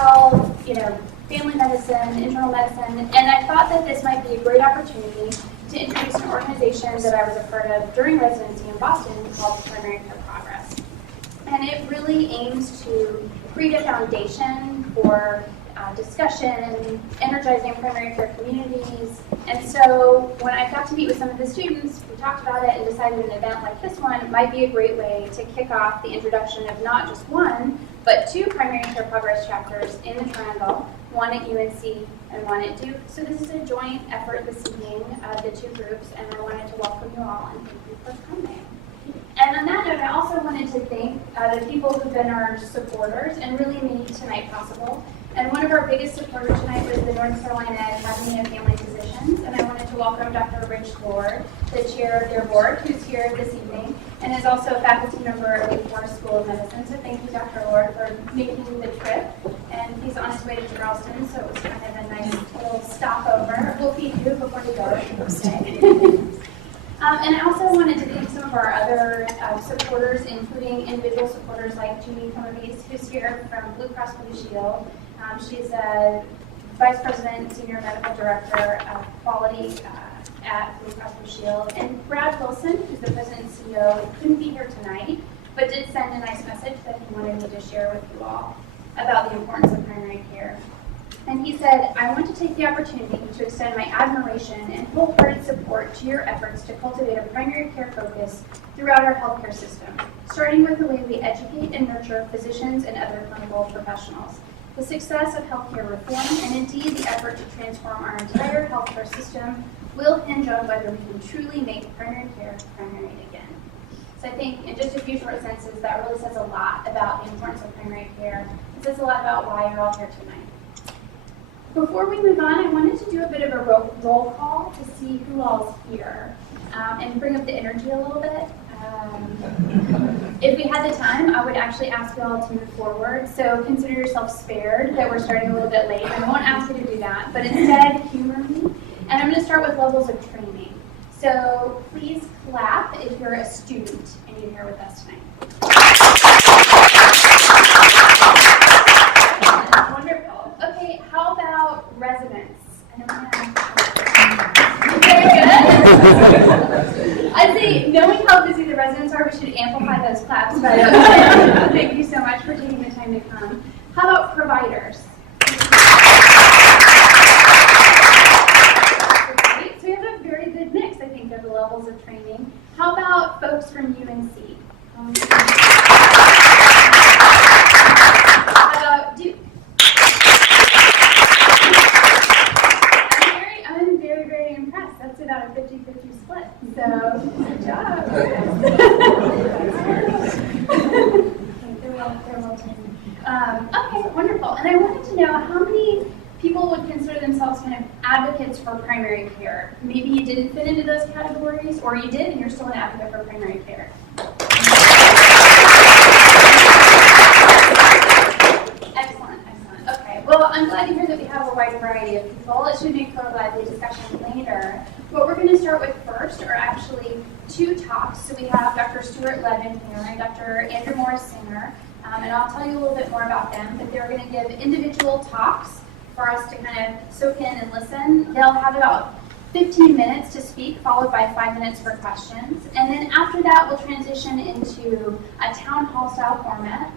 health, family medicine, internal medicine, and I thought that this might be a great opportunity to introduce an organization that I was a part of during residency in Boston called Primary Care Progress. And it really aims to create a foundation for discussion, energizing primary care communities. And so when I got to meet with some of the students, we talked about it and decided an event like this one might be a great way to kick off the introduction of not just one, but two primary care progress chapters in the Triangle, one at UNC and one at Duke. So this is a joint effort this evening of the two groups, and I wanted to welcome you all and thank you for coming. And on that note, I also wanted to thank the people who've been our supporters and really made tonight possible. And one of our biggest supporters tonight was the North Carolina Academy of Family Physicians, and I wanted to welcome Dr. Rich Lord, the chair of their board, who's here this evening, and is also a faculty member at Wake Forest School of Medicine. So thank you, Dr. Lord, for making the trip. And he's on his way to Charleston, so it was kind of a nice little stopover. We'll feed you before you go. And I also wanted to thank some of our other supporters, including individual supporters like Jeannie Comervies, who's here from Blue Cross Blue Shield. She's a Vice President and Senior Medical Director of Quality at Blue Cross Blue Shield. And Brad Wilson, who's the President and CEO, couldn't be here tonight, but did send a nice message that he wanted me to share with you all about the importance of primary care. And he said, I want to take the opportunity to extend my admiration and wholehearted support to your efforts to cultivate a primary care focus throughout our healthcare system, starting with the way we educate and nurture physicians and other clinical professionals. The success of healthcare reform, and indeed the effort to transform our entire healthcare system, will hinge on whether we can truly make primary care primary again. So I think in just a few short sentences, that really says a lot about the importance of primary care. It says a lot about why you're all here tonight. Before we move on, I wanted to do a bit of a roll call to see who all's here and bring up the energy a little bit. If we had the time, I would actually ask you all to move forward. So consider yourself spared that we're starting a little bit late. I won't ask you to do that, but instead humor me. And I'm going to start with levels of training. So please clap if you're a student and you're here with us tonight. Wonderful. Okay, how about residents? Very good. I'd say, knowing how busy the residents are, we should amplify those claps. But thank you so much for taking the time to come. How about providers? Great. So we have a very good mix, I think, of the levels of training. How about folks from UNC? How about Duke? I'm very, very impressed. That's about a 50-50 split. So, good job. They're well trained. Okay, wonderful. And I wanted to know how many people would consider themselves kind of advocates for primary care. Maybe you didn't fit into those categories, or you did and you're still an advocate for primary care. Excellent, excellent. Okay, well, I'm glad to hear that we have a wide variety of people. It should make for a lively discussion later. What we're going to start with first are actually two talks. So we have Dr. Stuart Levin here and Dr. Andrew Morris-Singer, and I'll tell you a little bit more about them, but they're going to give individual talks for us to kind of soak in and listen. They'll have about 15 minutes to speak, followed by 5 minutes for questions. And then after that, we'll transition into a town hall style format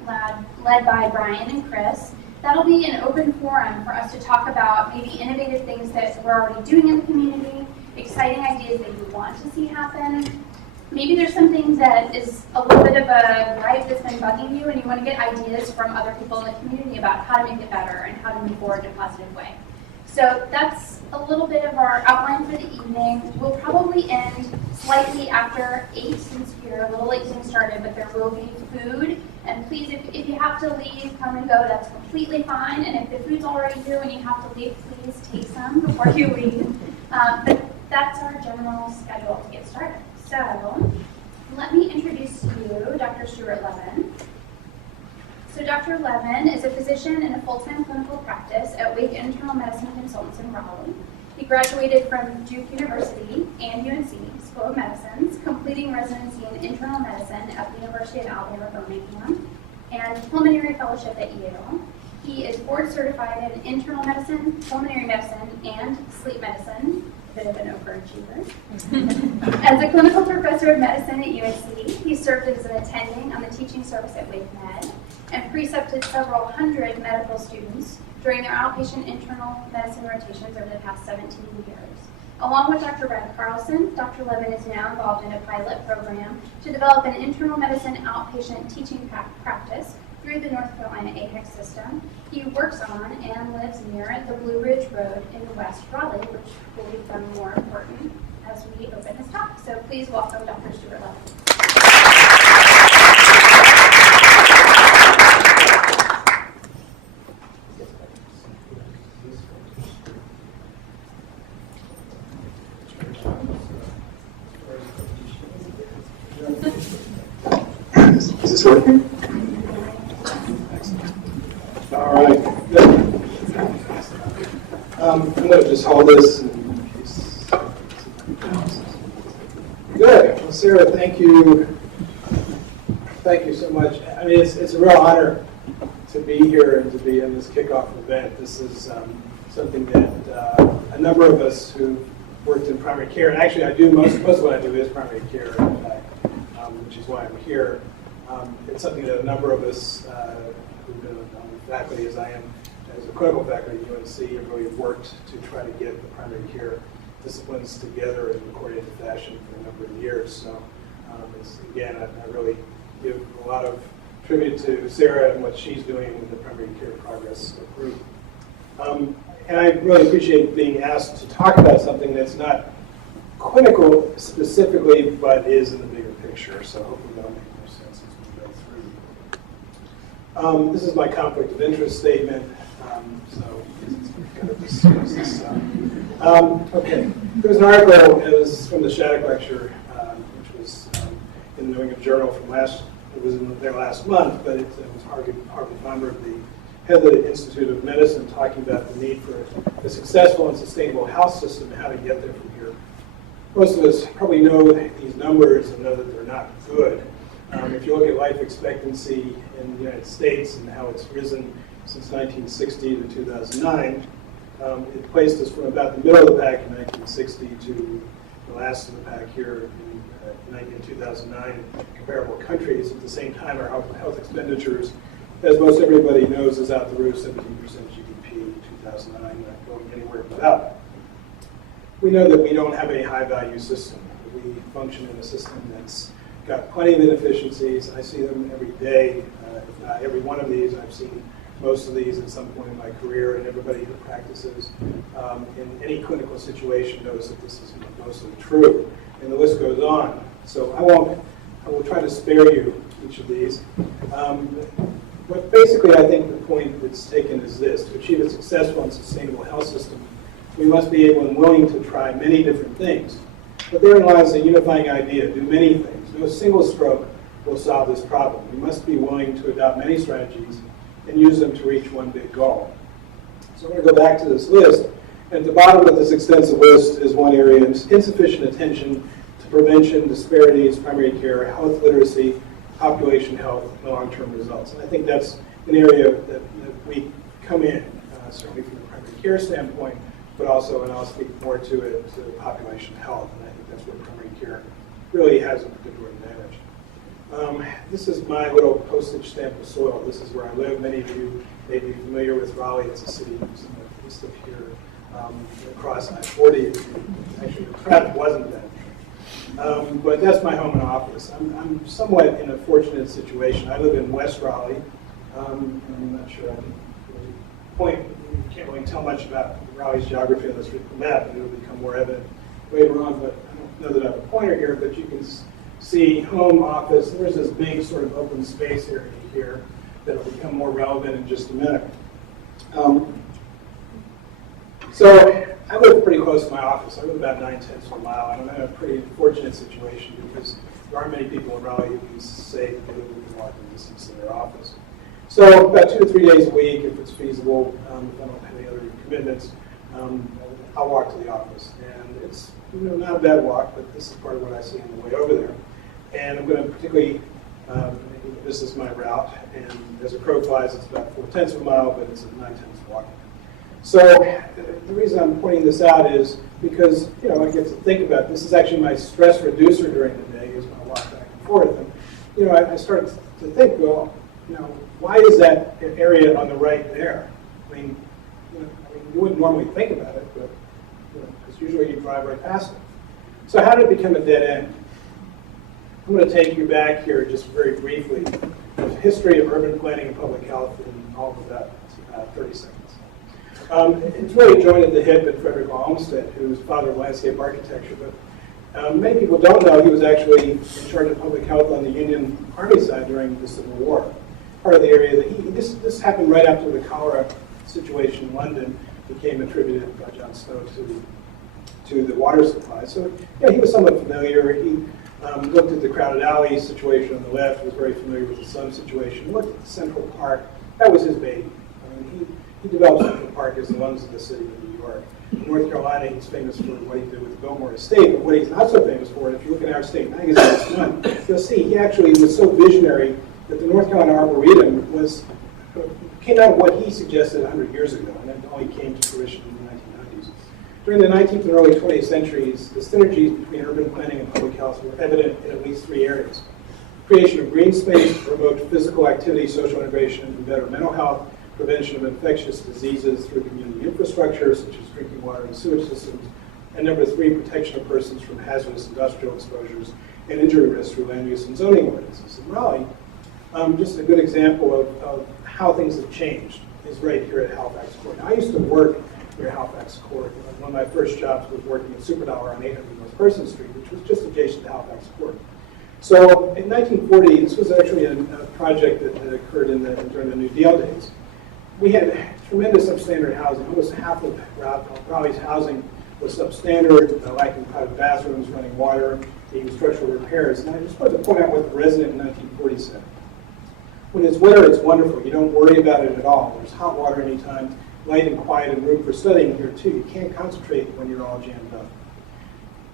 led by Brian and Chris. That'll be an open forum for us to talk about maybe innovative things that we're already doing in the community, exciting ideas that you want to see happen. Maybe there's something that is a little bit of a gripe that's been bugging you and you want to get ideas from other people in the community about how to make it better and how to move forward in a positive way. So that's a little bit of our outline for the evening. We'll probably end slightly after 8 since we're a little late getting started, but there will be food. And please, if you have to leave, come and go, that's completely fine. And if the food's already here when you have to leave, please take some before you leave. But that's our general schedule to get started. So let me introduce to you Dr. Stuart Levin. So Dr. Levin is a physician in a full-time clinical practice at Wake Internal Medicine Consultants in Raleigh. He graduated from Duke University and UNC School of Medicine, completing residency in internal medicine at the University of Alabama, Birmingham, and pulmonary fellowship at Yale. He is board certified in internal medicine, pulmonary medicine, and sleep medicine. A bit of an overachiever. As a clinical professor of medicine at UNC, he served as an attending on the teaching service at Wake Med and precepted several hundred medical students during their outpatient internal medicine rotations over the past 17 years. Along with Dr. Brad Carlson, Dr. Levin is now involved in a pilot program to develop an internal medicine outpatient teaching practice through the North Carolina AHEC system. He works on and lives near the Blue Ridge Road in West Raleigh, which will become more important as we open this talk. So please welcome Dr. Stuart Levin. Is this working? All right, good. I'm going to just hold this in case. Good. Well, Sarah, thank you. Thank you so much. I mean, it's a real honor to be here and to be in this kickoff event. This is something that a number of us who worked in primary care, and actually I do most of what I do is primary care, in fact, which is why I'm here. It's something that a number of us who've been on the faculty, as I am, as a clinical faculty at UNC, have really worked to try to get the primary care disciplines together in a coordinated fashion for a number of years. So, again, I really give a lot of tribute to Sarah and what she's doing in the primary care progress group. And I really appreciate being asked to talk about something that's not clinical specifically, but is in the bigger picture. So hopefully that'll make more sense as we go through. This is my conflict of interest statement. So it's kind of discuss this. Okay, there was an article. It was from the Shattuck lecture, which was in the New England Journal from last. It was in there last month, but it was Harvey Feinberg, the head of the Institute of Medicine, talking about the need for a successful and sustainable health system and how to get there from here. Most of us probably know these numbers and know that they're not good. If you look at life expectancy in the United States and how it's risen since 1960 to 2009, it placed us from about the middle of the pack in 1960 to the last of the pack here in 2009 in comparable countries. At the same time, our health expenditures, as most everybody knows, is out the roof, 17% GDP in 2009, not going anywhere but up. We know that we don't have a high-value system. We function in a system that's got plenty of inefficiencies. I see them every day. If not every one of these, I've seen most of these at some point in my career, and everybody who practices in any clinical situation knows that this is mostly true, and the list goes on. So I will try to spare you each of these. But basically, I think the point that's taken is this: to achieve a successful and sustainable health system, we must be able and willing to try many different things. But therein lies a unifying idea: do many things. No single stroke will solve this problem. We must be willing to adopt many strategies and use them to reach one big goal. So I'm going to go back to this list. And at the bottom of this extensive list is one area: insufficient attention to prevention, disparities, primary care, health literacy, population health, and long-term results. And I think that's an area that we come in, certainly from the primary care standpoint, but also, and I'll speak more to it, to population health. And I think that's where primary care really has a particular advantage. This is my little postage stamp of soil. This is where I live. Many of you may be familiar with Raleigh. It's a city east of here, across I-40. Actually, the traffic wasn't that. But that's my home and office. I'm somewhat in a fortunate situation. I live in West Raleigh. I'm not sure. You can't really tell much about Raleigh's geography on this map, and it'll become more evident later on. But I don't know that I have a pointer here, but you can see home, office. There's this big sort of open space area here that will become more relevant in just a minute. So I live pretty close to my office. I live about 9/10 of a mile, and I'm in a pretty fortunate situation because there aren't many people in Raleigh who can say that they live within walking distance to their office. So about 2 to 3 days a week, if it's feasible, if I don't have any other commitments, I'll walk to the office. And it's not a bad walk, but this is part of what I see on the way over there. And I'm going to particularly This is my route, and as a crow flies, it's about 4/10 of a mile, but it's a 9/10 walk. So the reason I'm pointing this out is because I get to think about this is actually my stress reducer during the day is when I walk back and forth, and I start to think, well, why is that area on the right there? I mean, you wouldn't normally think about it, but because usually you drive right past it. So how did it become a dead end? I'm going to take you back here just very briefly. The history of urban planning and public health in all of about 30 seconds. It's really joined at the hip at Frederick Olmsted, who's father of landscape architecture, but many people don't know he was actually in charge of public health on the Union Army side during the Civil War. Part of the area that this happened right after the cholera situation in London became attributed by John Snow to the water supply. So he was somewhat familiar. He looked at the crowded alley situation on the left, was very familiar with the Sun situation, looked at the Central Park. That was his baby. I mean, he developed Central Park as the lungs of the city of New York. In North Carolina, he's famous for what he did with the Biltmore Estate, but what he's not so famous for, and if you look at our state magazine this month, you'll see he actually was so visionary that the North Carolina Arboretum came out of what he suggested 100 years ago, and it only came to fruition in the 1990s. During the 19th and early 20th centuries, the synergies between urban planning and public health were evident in at least 3 areas. Creation of green space promote physical activity, social integration, and better mental health, prevention of infectious diseases through community infrastructure, such as drinking water and sewage systems, and number 3, protection of persons from hazardous industrial exposures and injury risks through land use and zoning ordinances. In Raleigh, just a good example of how things have changed is right here at Halifax Court. Now, I used to work near Halifax Court. One of my first jobs was working at Superdollar on 800 North Person Street, which was just adjacent to Halifax Court. So in 1940, this was actually a project that occurred during the New Deal days. We had tremendous substandard housing. Almost half of Raleigh's housing was substandard, lacking private bathrooms, running water, needing structural repairs. And I just wanted to point out what the resident in 1940 said. When it's winter, it's wonderful. You don't worry about it at all. There's hot water anytime, light and quiet, and room for studying here too. You can't concentrate when you're all jammed up.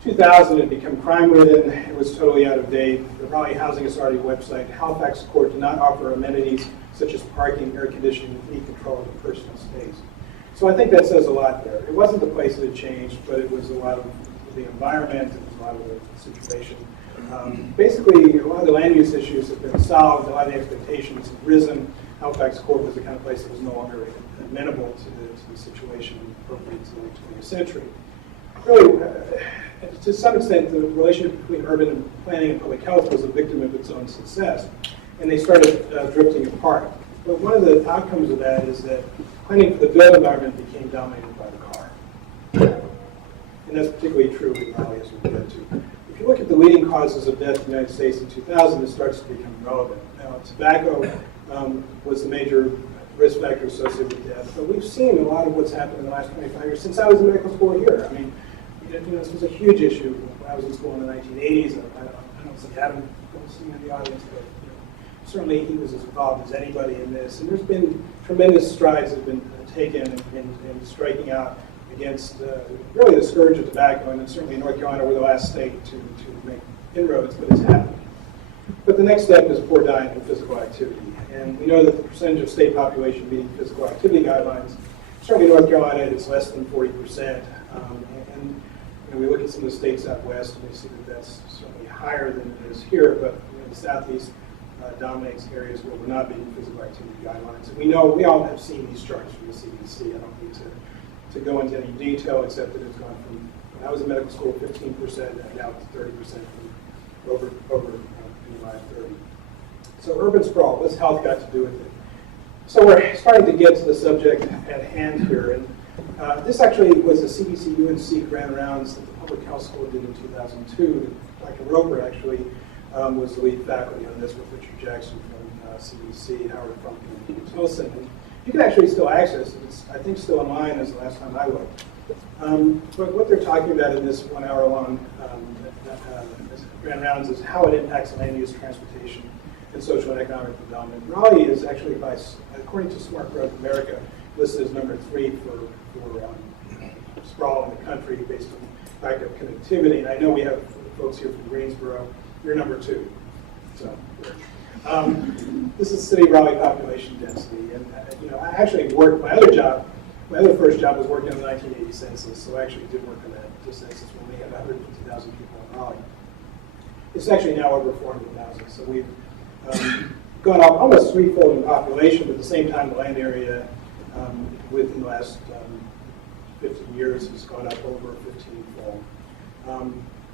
2000 had become crime-ridden. It was totally out of date. The Raleigh Housing Authority website, Halifax Court, did not offer amenities such as parking, air conditioning, and any control of the personal space. So I think that says a lot there. It wasn't the place that had changed, but it was a lot of the environment, it was a lot of the situation. Basically, a lot of the land use issues have been solved, a lot of the expectations have risen. Halifax Court was the kind of place that was no longer amenable to the situation appropriate to the late 20th century. Really, to some extent, the relationship between urban planning and public health was a victim of its own success, and they started drifting apart. But one of the outcomes of that is that planning for the built environment became dominated by the car. And that's particularly true in Raleigh, as we'll get to. If you look at the leading causes of death in the United States in 2000, it starts to become relevant. Now, tobacco was the major risk factor associated with death, but we've seen a lot of what's happened in the last 25 years since I was in medical school here. I mean, this was a huge issue when I was in school in the 1980s. I don't see Adam in the audience, but certainly he was as involved as anybody in this. And there's been tremendous strides that have been taken in striking out against really the scourge of tobacco, and certainly North Carolina were the last state to make inroads, but it's happened. But the next step is poor diet and physical activity. And we know that the percentage of state population meeting physical activity guidelines, certainly North Carolina, it's less than 40%. And we look at some of the states out west, and we see that that's certainly higher than it is here, but the Southeast dominates areas where we're not meeting physical activity guidelines. And we all have seen these charts from the CDC. I don't need to go into any detail, except that it's gone from, when I was in medical school, 15%, and now it's 30% from over in the last 30. So urban sprawl, what's health got to do with it? So we're starting to get to the subject at hand here. And this actually was a CDC UNC grand rounds that the public health school did in 2002. Dr. Roper actually was the lead faculty on this with Richard Jackson from CDC, Howard Funkin, and Smithson. And you can actually still access it. It's, I think, still online as the last time I looked. But what they're talking about in this 1 hour long grand rounds is how it impacts land use, transportation, and social and economic development. Raleigh is actually, according to Smart Growth America, listed as number 3 for sprawl in the country based on lack of connectivity. And I know we have folks here from Greensboro. You're number 2. So This is city of Raleigh population density, and I actually worked my other first job was working on the 1980 census, so I actually did work on that census when we had 150,000 people in Raleigh. It's actually now over 400,000, so we've gone up almost threefold in population, but at the same time the land area within the last 15 years has gone up over 15-fold.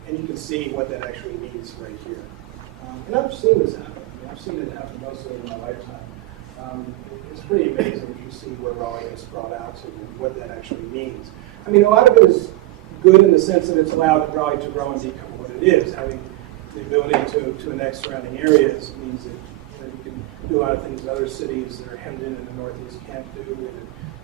And you can see what that actually means right here. And I've seen this happen. I've seen it happen mostly in my lifetime. It's pretty amazing if you see where Raleigh has brought out to and what that actually means. I mean, a lot of it is good in the sense that it's allowed Raleigh to grow and become what it is. Having the ability to annex surrounding areas means that you can do a lot of things that other cities that are hemmed in the Northeast can't do.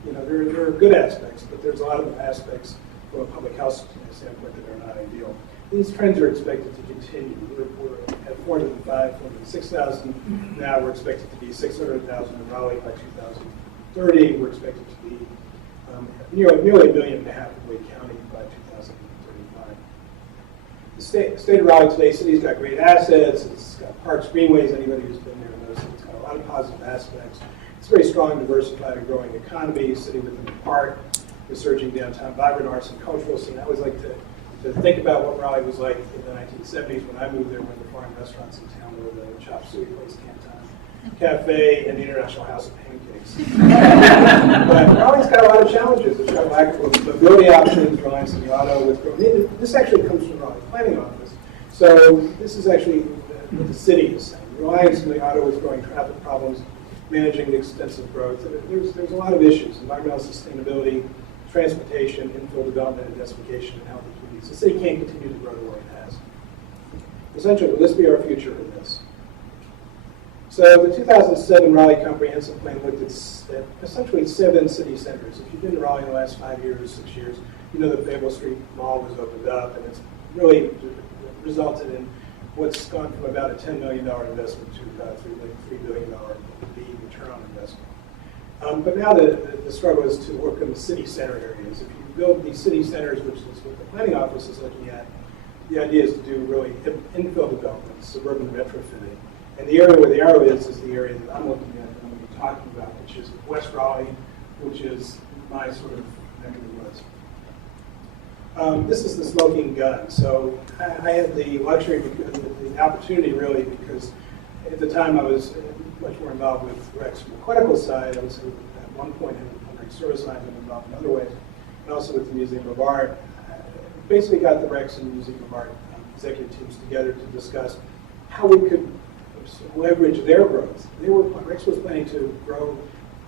And, there are good aspects, but there's a lot of aspects from a public health standpoint that are not ideal. These trends are expected to continue. We're at 405, 406,000. Now we're expected to be 600,000 in Raleigh by 2030. We're expected to be nearly 1.5 million in Wade County by 2035. The state of Raleigh today, city's got great assets. It's got parks, greenways. Anybody who's been there knows it's got a lot of positive aspects. It's a very strong, diversified, and growing economy. City within the park, resurging downtown, vibrant arts and cultural scene. I always like to think about what Raleigh was like in the 1970s when I moved there, when the foreign restaurants in town were the Chop Suey Place, Canton Cafe, and the International House of Pancakes. But Raleigh's got a lot of challenges. It's got lack of mobility options, reliance on the auto. This actually comes from Raleigh Planning Office. So this is actually what the city is saying. Reliance on the auto is growing traffic problems, managing the extensive growth. There's a lot of issues: environmental sustainability, transportation, infill development, and densification, and healthy communities. The city can't continue to grow the way it has. Essentially, will this be our future in this? So the 2007 Raleigh Comprehensive Plan looked at essentially 7 city centers. If you've been to Raleigh in the last 5 years, 6 years, you know the Fayetteville Street Mall was opened up, and it's really resulted in what's gone from about a $10 million investment to about a $3 billion return on investment. But now the struggle is to work in the city center areas. If you build these city centers, which is what the planning office is looking at, the idea is to do really infill development, suburban retrofitting. And the area where the arrow is the area that I'm looking at and I'm going to be talking about, which is West Raleigh, which is my sort of neck of the woods. This is the smoking gun. So I had the luxury, the opportunity really, because at the time I was much more involved with Rex from the clinical side. I was at one point in the service line, been involved in other ways, and also with the Museum of Art. Basically got the Rex and Museum of Art executive teams together to discuss how we could leverage their growth. Rex was planning to grow.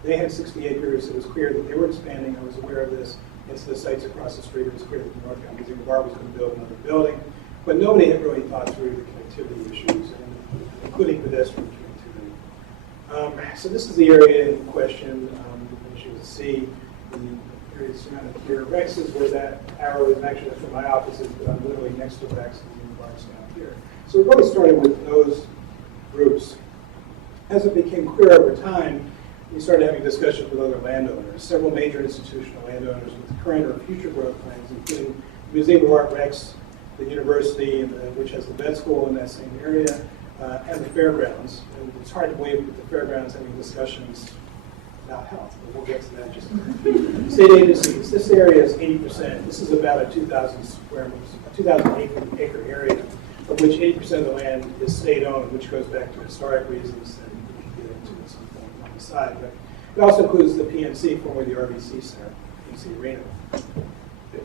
They had 60 acres. It was clear that they were expanding. I was aware of this. Into the sites across the street, it was clear that the North County Museum of Art was going to build another building, but nobody had really thought through the connectivity issues, including pedestrian connectivity. So this is the area in question. As you can see, the area surrounding here. Rex is where that arrow is. Actually, that's where my office is, but I'm literally next to Rex and Museum of Art's down here. So we really started with those groups. As it became clear over time, we started having discussions with other landowners, several major institutional landowners with current or future growth plans, including the Museum of Art, Rex, the university, which has the vet school in that same area, and the fairgrounds. And it's hard to believe that the fairgrounds having discussions about health, but we'll get to that in just a minute. State agencies, this area is 80%. This is about a 2,000 acre area, of which 80% of the land is state-owned, which goes back to historic reasons that we can get into at some point on the side. But it also includes the PNC, formerly the RBC Center, PNC Arena.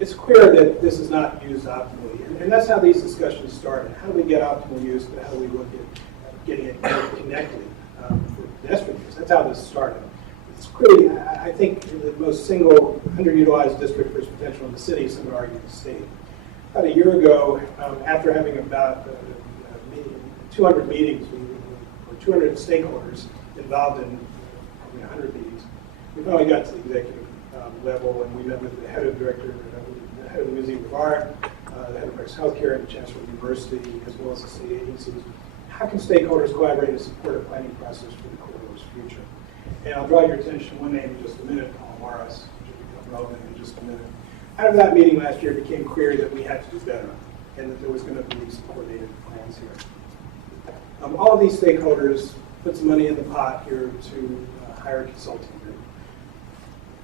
It's clear that this is not used optimally, and that's how these discussions started. How do we get optimal use, but how do we look at getting it connected for pedestrian use? That's how this started. It's clearly, I think, the most single underutilized district for its potential in the city, some would argue the state. About a year ago, after having about 200 meetings, or 200 stakeholders involved in probably 100 meetings, we finally got to the executive level, and we met with the head of director, the head of the Museum of Art, the head of Rex Healthcare, and the Chancellor of the University, as well as the state agencies. How can stakeholders collaborate to support a planning process for the corridor's future? And I'll draw your attention to one name in just a minute, Paul Morris, which will become relevant in just a minute. Out of that meeting last year, it became clear that we had to do better, and that there was going to be some coordinated plans here. All of these stakeholders put some money in the pot here to hire a consulting group.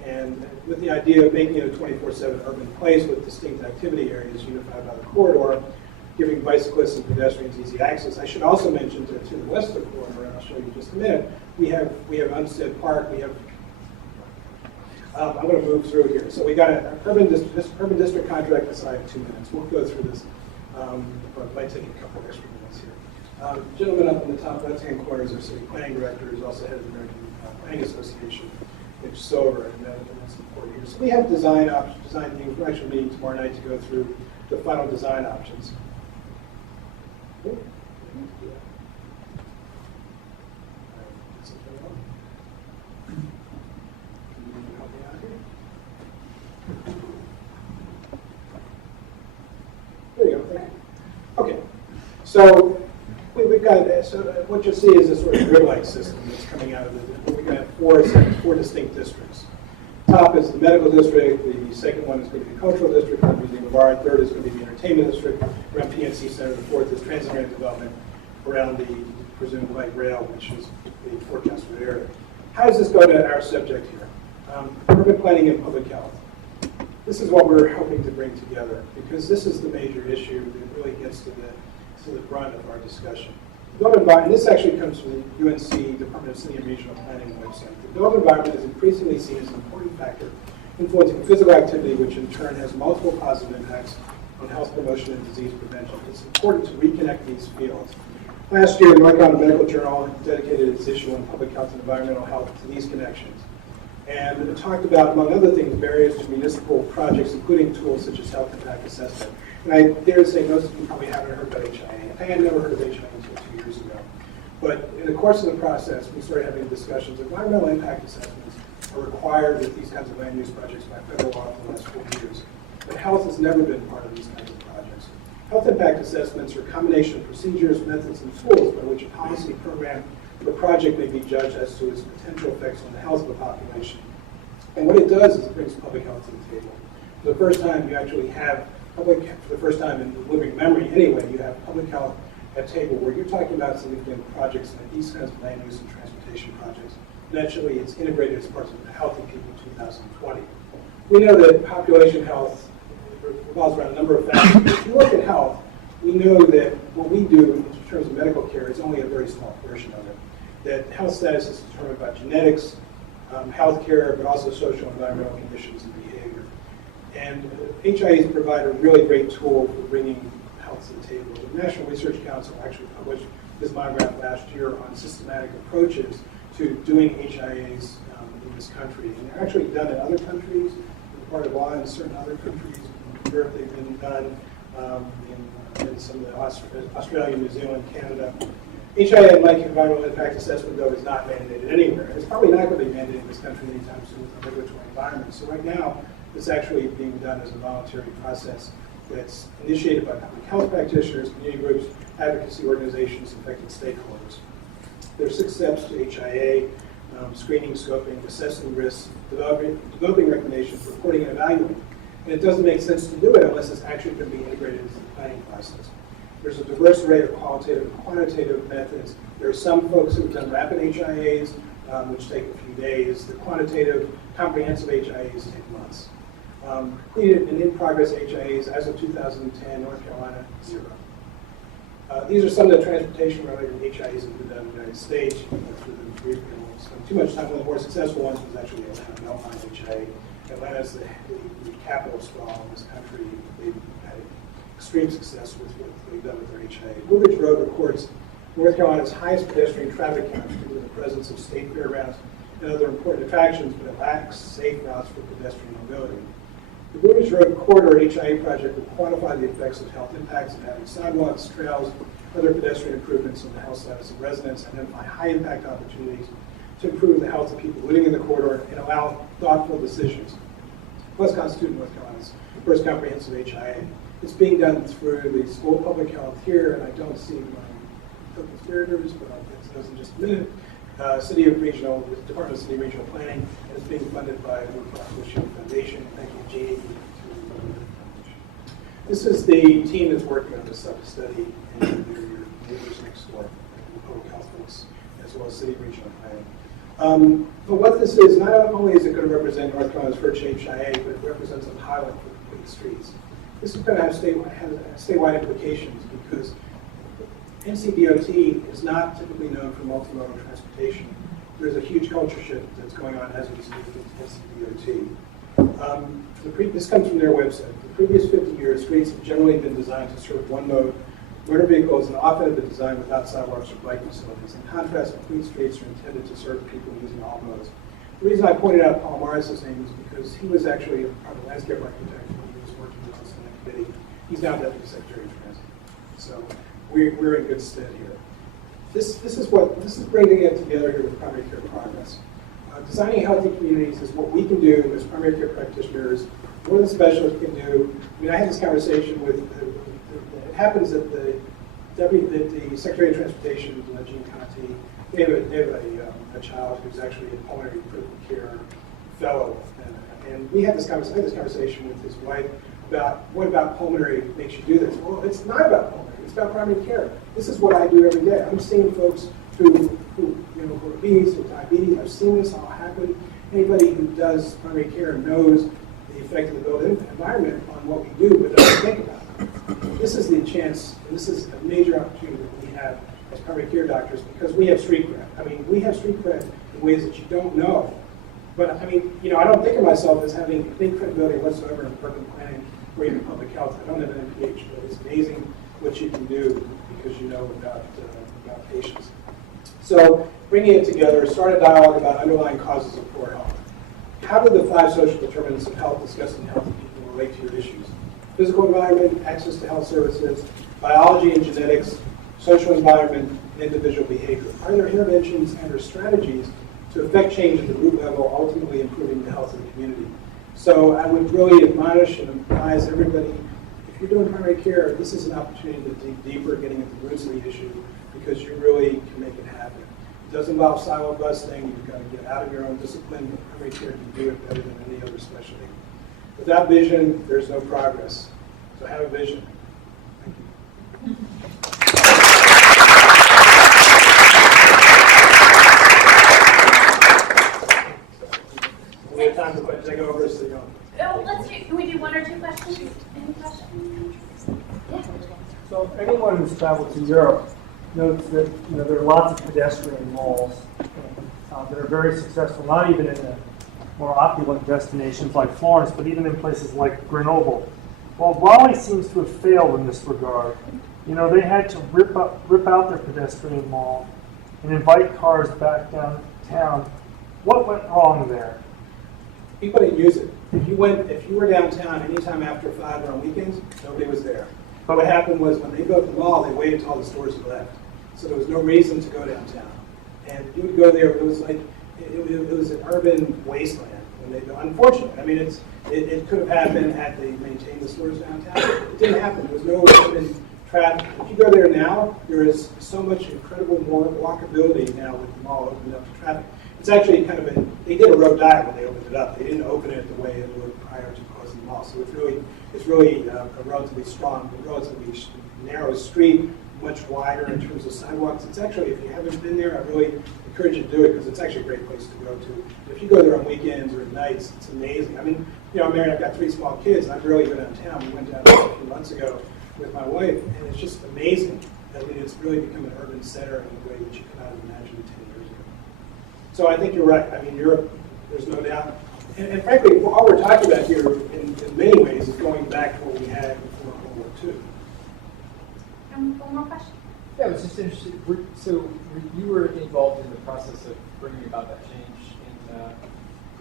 And with the idea of making it a 24/7 urban place with distinct activity areas unified by the corridor, giving bicyclists and pedestrians easy access. I should also mention to the west of the corridor, and I'll show you in just a minute, we have Umstead Park, we have, I'm going to move through here. So we got an urban district contract aside 2 minutes. We'll go through this, but it might take a couple of extra minutes here. Gentleman up in the top left-hand corner is our city planning director, who's also head of the American Planning Association, Mitch Sover, and that's important here. So we have design things. We're actually meeting tomorrow night to go through the final design options. There you go. Okay. So we've got what you'll see is a sort of grid-like system that's coming out of it. We've got four distinct districts. Top is the medical district. The second one is going to be the cultural district, around Museum of Art. Third is going to be the entertainment district, around PNC Center. The fourth is transit development, around the presumed light rail, which is the forecasted area. How does this go to our subject here? Urban planning and public health. This is what we're hoping to bring together, because this is the major issue that really gets to the brunt of our discussion. The built environment, this actually comes from the UNC Department of City and Regional Planning website. The built environment is increasingly seen as an important factor influencing physical activity, which in turn has multiple positive impacts on health promotion and disease prevention. It's important to reconnect these fields. Last year, the North Carolina Medical Journal dedicated its issue on public health and environmental health to these connections. And it talked about, among other things, barriers to municipal projects, including tools such as health impact assessment. And I dare to say most of you probably haven't heard about HIA. I had never heard of HIA until 2 years ago. But in the course of the process, we started having discussions. Environmental impact assessments are required with these kinds of land use projects by federal law for the last 4 years. But health has never been part of these kinds of projects. Health impact assessments are a combination of procedures, methods, and tools by which a policy, program, or project may be judged as to its potential effects on the health of the population. And what it does is it brings public health to the table. For the first time, you actually have for the first time in living memory anyway, you have public health at table where you're talking about significant projects like these kinds of land use and transportation projects. Naturally, it's integrated as part of the Healthy People 2020. We know that population health revolves around a number of factors. If you look at health, we know that what we do in terms of medical care is only a very small portion of it. That health status is determined by genetics, health care, but also social and environmental conditions and behavior. And HIAs provide a really great tool for bringing health to the table. The National Research Council actually published this monograph last year on systematic approaches to doing HIAs in this country. And they're actually done in other countries, as part of law in certain other countries. In Europe, they've been done in some of the Australia, New Zealand, Canada. HIA, like environmental impact assessment, though, is not mandated anywhere. It's probably not going to be mandated in this country anytime soon with the regulatory environment. So right now, it's actually being done as a voluntary process that's initiated by public health practitioners, community groups, advocacy organizations, affected stakeholders. There are 6 steps to HIA: screening, scoping, assessing risks, developing recommendations, reporting, and evaluating. And it doesn't make sense to do it unless it's actually going to be integrated into the planning process. There's a diverse array of qualitative and quantitative methods. There are some folks who've done rapid HIAs, which take a few days. The quantitative, comprehensive HIAs take months. Completed and in-progress HIAs as of 2010, North Carolina, 0. These are some of the transportation-related HIAs that have been done in the United States. Through them briefly, I won't spend too much time. One of the more successful ones was actually Atlanta Belmont HIA. Atlanta is the capital sprawl in this country. They've had extreme success with what they've done with their HIA. Woodridge Road records North Carolina's highest pedestrian traffic count due to the presence of state fairgrounds and other important attractions, but it lacks safe routes for pedestrian mobility. The Woodridge Road Corridor HIA project will quantify the effects of health impacts of having sidewalks, trails, other pedestrian improvements on the health status of residents, identify high-impact opportunities to improve the health of people living in the corridor and allow thoughtful decisions. Plus constitute North Carolina's first comprehensive HIA. It's being done through the School of Public Health here, and I don't see my co-conspirators, but I'll get to those in just a minute. The Department of City and Regional Planning, and it's being funded by the Blue Shield Foundation. Thank you, Jeannie. This is the team that's working on this sub-study, and they're your neighbors next door, the public health folks as as well as city regional planning. But what this is, not only is it going to represent North Carolina's first shape Cheyenne, but it represents a pilot for complete streets. This is going to have statewide implications because NCDOT is not typically known for multimodal transportation. There's a huge culture shift that's going on as we speak with NCDOT. This comes from their website. For the previous 50 years, streets have generally been designed to serve one mode. Motor vehicles and often have been designed without sidewalks or bike facilities. In contrast, complete streets are intended to serve people using all modes. The reason I pointed out Paul Morris's name is because he was actually a landscape architect when he was working with us in that committee. He's now Deputy Secretary of Transit. So we're in good stead here. This is bringing it together here with primary care progress. Designing healthy communities is what we can do as primary care practitioners, more than specialists can do. I mean, I had this conversation with, it happens that the Secretary of Transportation, Jean Conti, they have a child who's actually a pulmonary critical care fellow. And we had this conversation with his wife about what about pulmonary makes you do this? Well, it's not about pulmonary, it's about primary care. This is what I do every day. I'm seeing folks who are obese or diabetes. I've seen this all happen. Anybody who does primary care knows the effect of the built environment on what we do, but doesn't think about it. This is the chance, and this is a major opportunity that we have as primary care doctors because we have street cred. I mean, we have street cred in ways that you don't know. But I mean, I don't think of myself as having any credibility whatsoever in urban planning or even public health. I don't have an MPH, but it's amazing what you can do because you know about patients. So bringing it together, start a dialogue about underlying causes of poor health. How do the 5 social determinants of health discussed in Healthy People relate to your issues? Physical environment, access to health services, biology and genetics, social environment, and individual behavior. Are there interventions and or strategies to affect change at the root level, ultimately improving the health of the community? So I would really admonish and advise everybody, if you're doing primary care, this is an opportunity to dig deeper, getting at the roots of the issue, because you really can make it happen. It does involve silo busting. You've got to get out of your own discipline, but primary care can do it better than any other specialty. Without vision, there's no progress. So have a vision. Thank you. We have time for questions. I go over this thing. Can we do 1 or 2 questions? Any questions? Yeah. So anyone who's traveled to Europe notes that there are lots of pedestrian malls that are very successful, not even in the more opulent destinations like Florence, but even in places like Grenoble. Well, Raleigh seems to have failed in this regard. They had to rip out their pedestrian mall and invite cars back downtown. What went wrong there? People didn't use it. If you were downtown anytime after 5 or on weekends, nobody was there. But what happened was when they built the mall, they waited until all the stores had left. So there was no reason to go downtown. And you would go there, it was like, it was an urban wasteland when they built. Unfortunately, I mean, it could have happened had they maintained the stores downtown. It didn't happen. There was no urban traffic. If you go there now, there is so much incredible more walkability now with the mall opened up to traffic. It's actually kind of they did a road dive when they opened it up. They didn't open it the way it would prior to closing the mall. So it's really a relatively strong, but relatively narrow street, much wider in terms of sidewalks. It's actually, if you haven't been there, I really encourage you to do it because it's actually a great place to go to. If you go there on weekends or at nights, it's amazing. I mean, I'm married, I've got 3 small kids, and I rarely go downtown. We went down a few months ago with my wife, and it's just amazing. I mean, it's really become an urban center in a way that you could not have imagined 10 years ago. So I think you're right. I mean, Europe, there's no doubt. And frankly, all we're talking about here in many ways is going back to what we had before World War II. One more question? Yeah, I was just interested. So you were involved in the process of bringing about that change in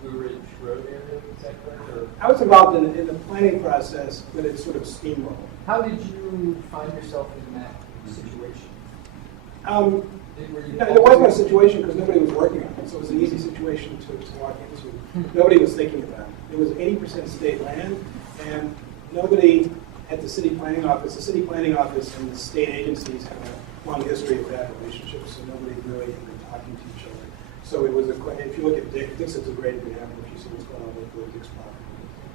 Blue Ridge Road area, is that correct? Or? I was involved in the planning process, but it's sort of steamrolled. How did you find yourself in that situation? There was no situation because nobody was working on it, so it was an easy situation to walk into. Nobody was thinking about it. It was 80% state land, and nobody at the city planning office. The city planning office and the state agencies have a long history of bad relationships, so nobody really had been talking to each other. So it was if you look at Dixon's a great example if you see what's going on with Dick's property.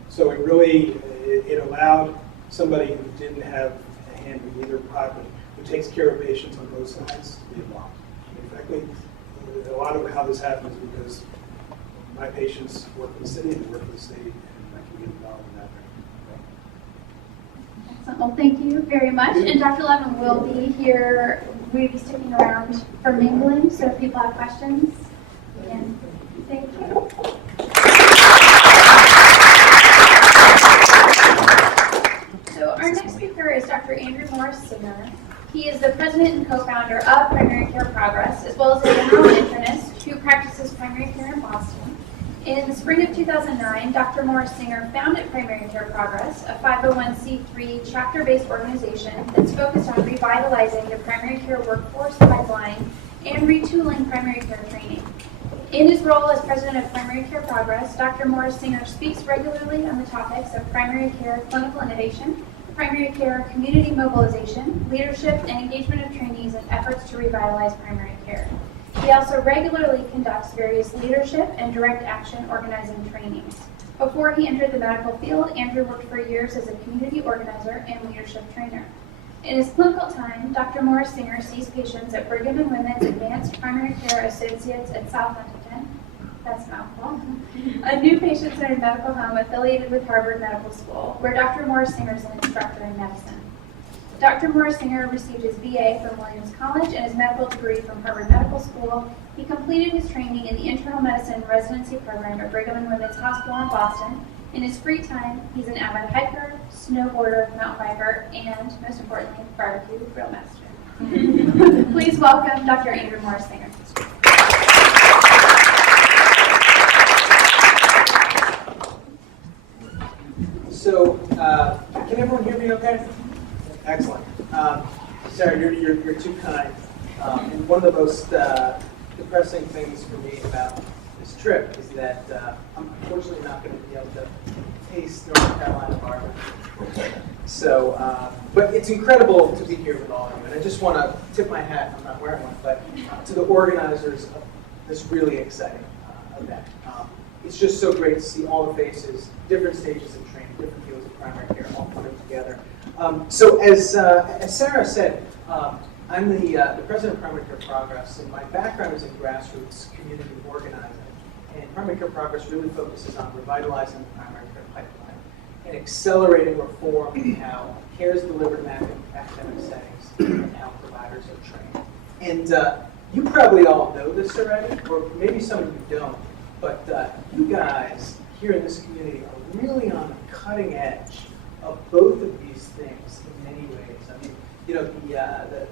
So it really it allowed somebody who didn't have a hand in either property, who takes care of patients on both sides, to be involved. I mean, frankly, a lot of how this happens because my patients work for the city, they work for the state, and I can get involved in that. Excellent. Well, thank you very much. And Dr. Levin will be here. We'll be sticking around for mingling, so if people have questions, again, thank you. So our next speaker is Dr. Andrew Morris-Singer. He is the president and co-founder of Primary Care Progress, as well as a general internist who practices primary care in Boston. In the spring of 2009, Dr. Morris-Singer founded Primary Care Progress, a 501c3 chapter-based organization that's focused on revitalizing the primary care workforce pipeline and retooling primary care training. In his role as president of Primary Care Progress, Dr. Morris-Singer speaks regularly on the topics of primary care clinical innovation, primary care community mobilization, leadership and engagement of trainees, and efforts to revitalize primary care. He also regularly conducts various leadership and direct action organizing trainings. Before he entered the medical field, Andrew worked for years as a community organizer and leadership trainer. In his clinical time, Dr. Morris-Singer sees patients at Brigham and Women's Advanced Primary Care Associates at South Huntington, that's a mouthful, a new patient-centered medical home affiliated with Harvard Medical School, where Dr. Morris-Singer is an instructor in medicine. Dr. Morris-Singer received his BA from Williams College and his medical degree from Harvard Medical School. He completed his training in the internal medicine residency program at Brigham and Women's Hospital in Boston. In his free time, he's an avid hiker, snowboarder, mountain biker, and, most importantly, barbecue grill master. Please welcome Dr. Andrew Morris-Singer. So, can everyone hear me okay? Excellent. Sarah, you're too kind. And one of the most depressing things for me about this trip is that I'm unfortunately not going to be able to taste North Carolina barbecue. So, but it's incredible to be here with all of you. And I just want to tip my hat, I'm not wearing one, but to the organizers of this really exciting event. It's just so great to see all the faces, different stages of training, different fields of primary care all coming together. So as Sarah said, I'm the president of Primary Care Progress, and my background is in grassroots community organizing. And Primary Care Progress really focuses on revitalizing the primary care pipeline and accelerating reform in how care is delivered in academic settings and how providers are trained. And you probably all know this already, or maybe some of you don't, but you guys here in this community are really on the cutting edge of both of these things in many ways. I mean, you know,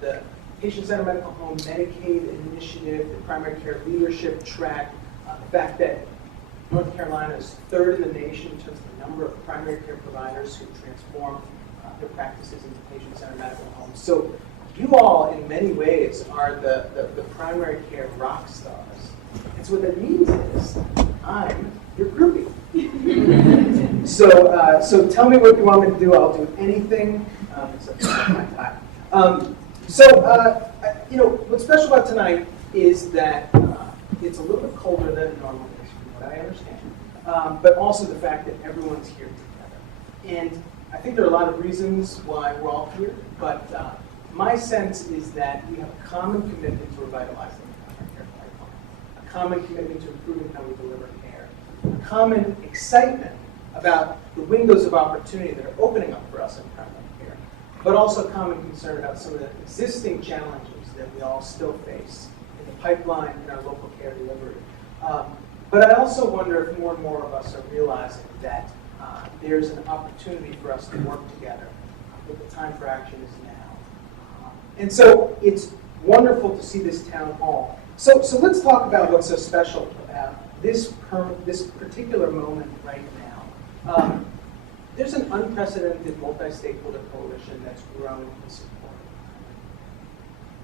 the patient-centered medical home Medicaid initiative, the primary care leadership track, the fact that North Carolina is third in the nation in terms of the number of primary care providers who transform their practices into patient-centered medical homes. So you all, in many ways, are the primary care rock stars. And so what that means is I'm your groupie. So tell me what you want me to do. I'll do anything except for my time. You know, what's special about tonight is that it's a little bit colder than normal days, from what I understand, but also the fact that everyone's here together. And I think there are a lot of reasons why we're all here, but my sense is that we have a common commitment to revitalizing the primary care pipeline, a common commitment to improving how we deliver care, a common excitement about the windows of opportunity that are opening up for us in primary care, but also common concern about some of the existing challenges that we all still face in the pipeline in our local care delivery. But I also wonder if more and more of us are realizing that there's an opportunity for us to work together, that the time for action is now. And so it's wonderful to see this town hall. So let's talk about what's so special about this particular moment right now. There's an unprecedented multi-stakeholder coalition that's grown in support.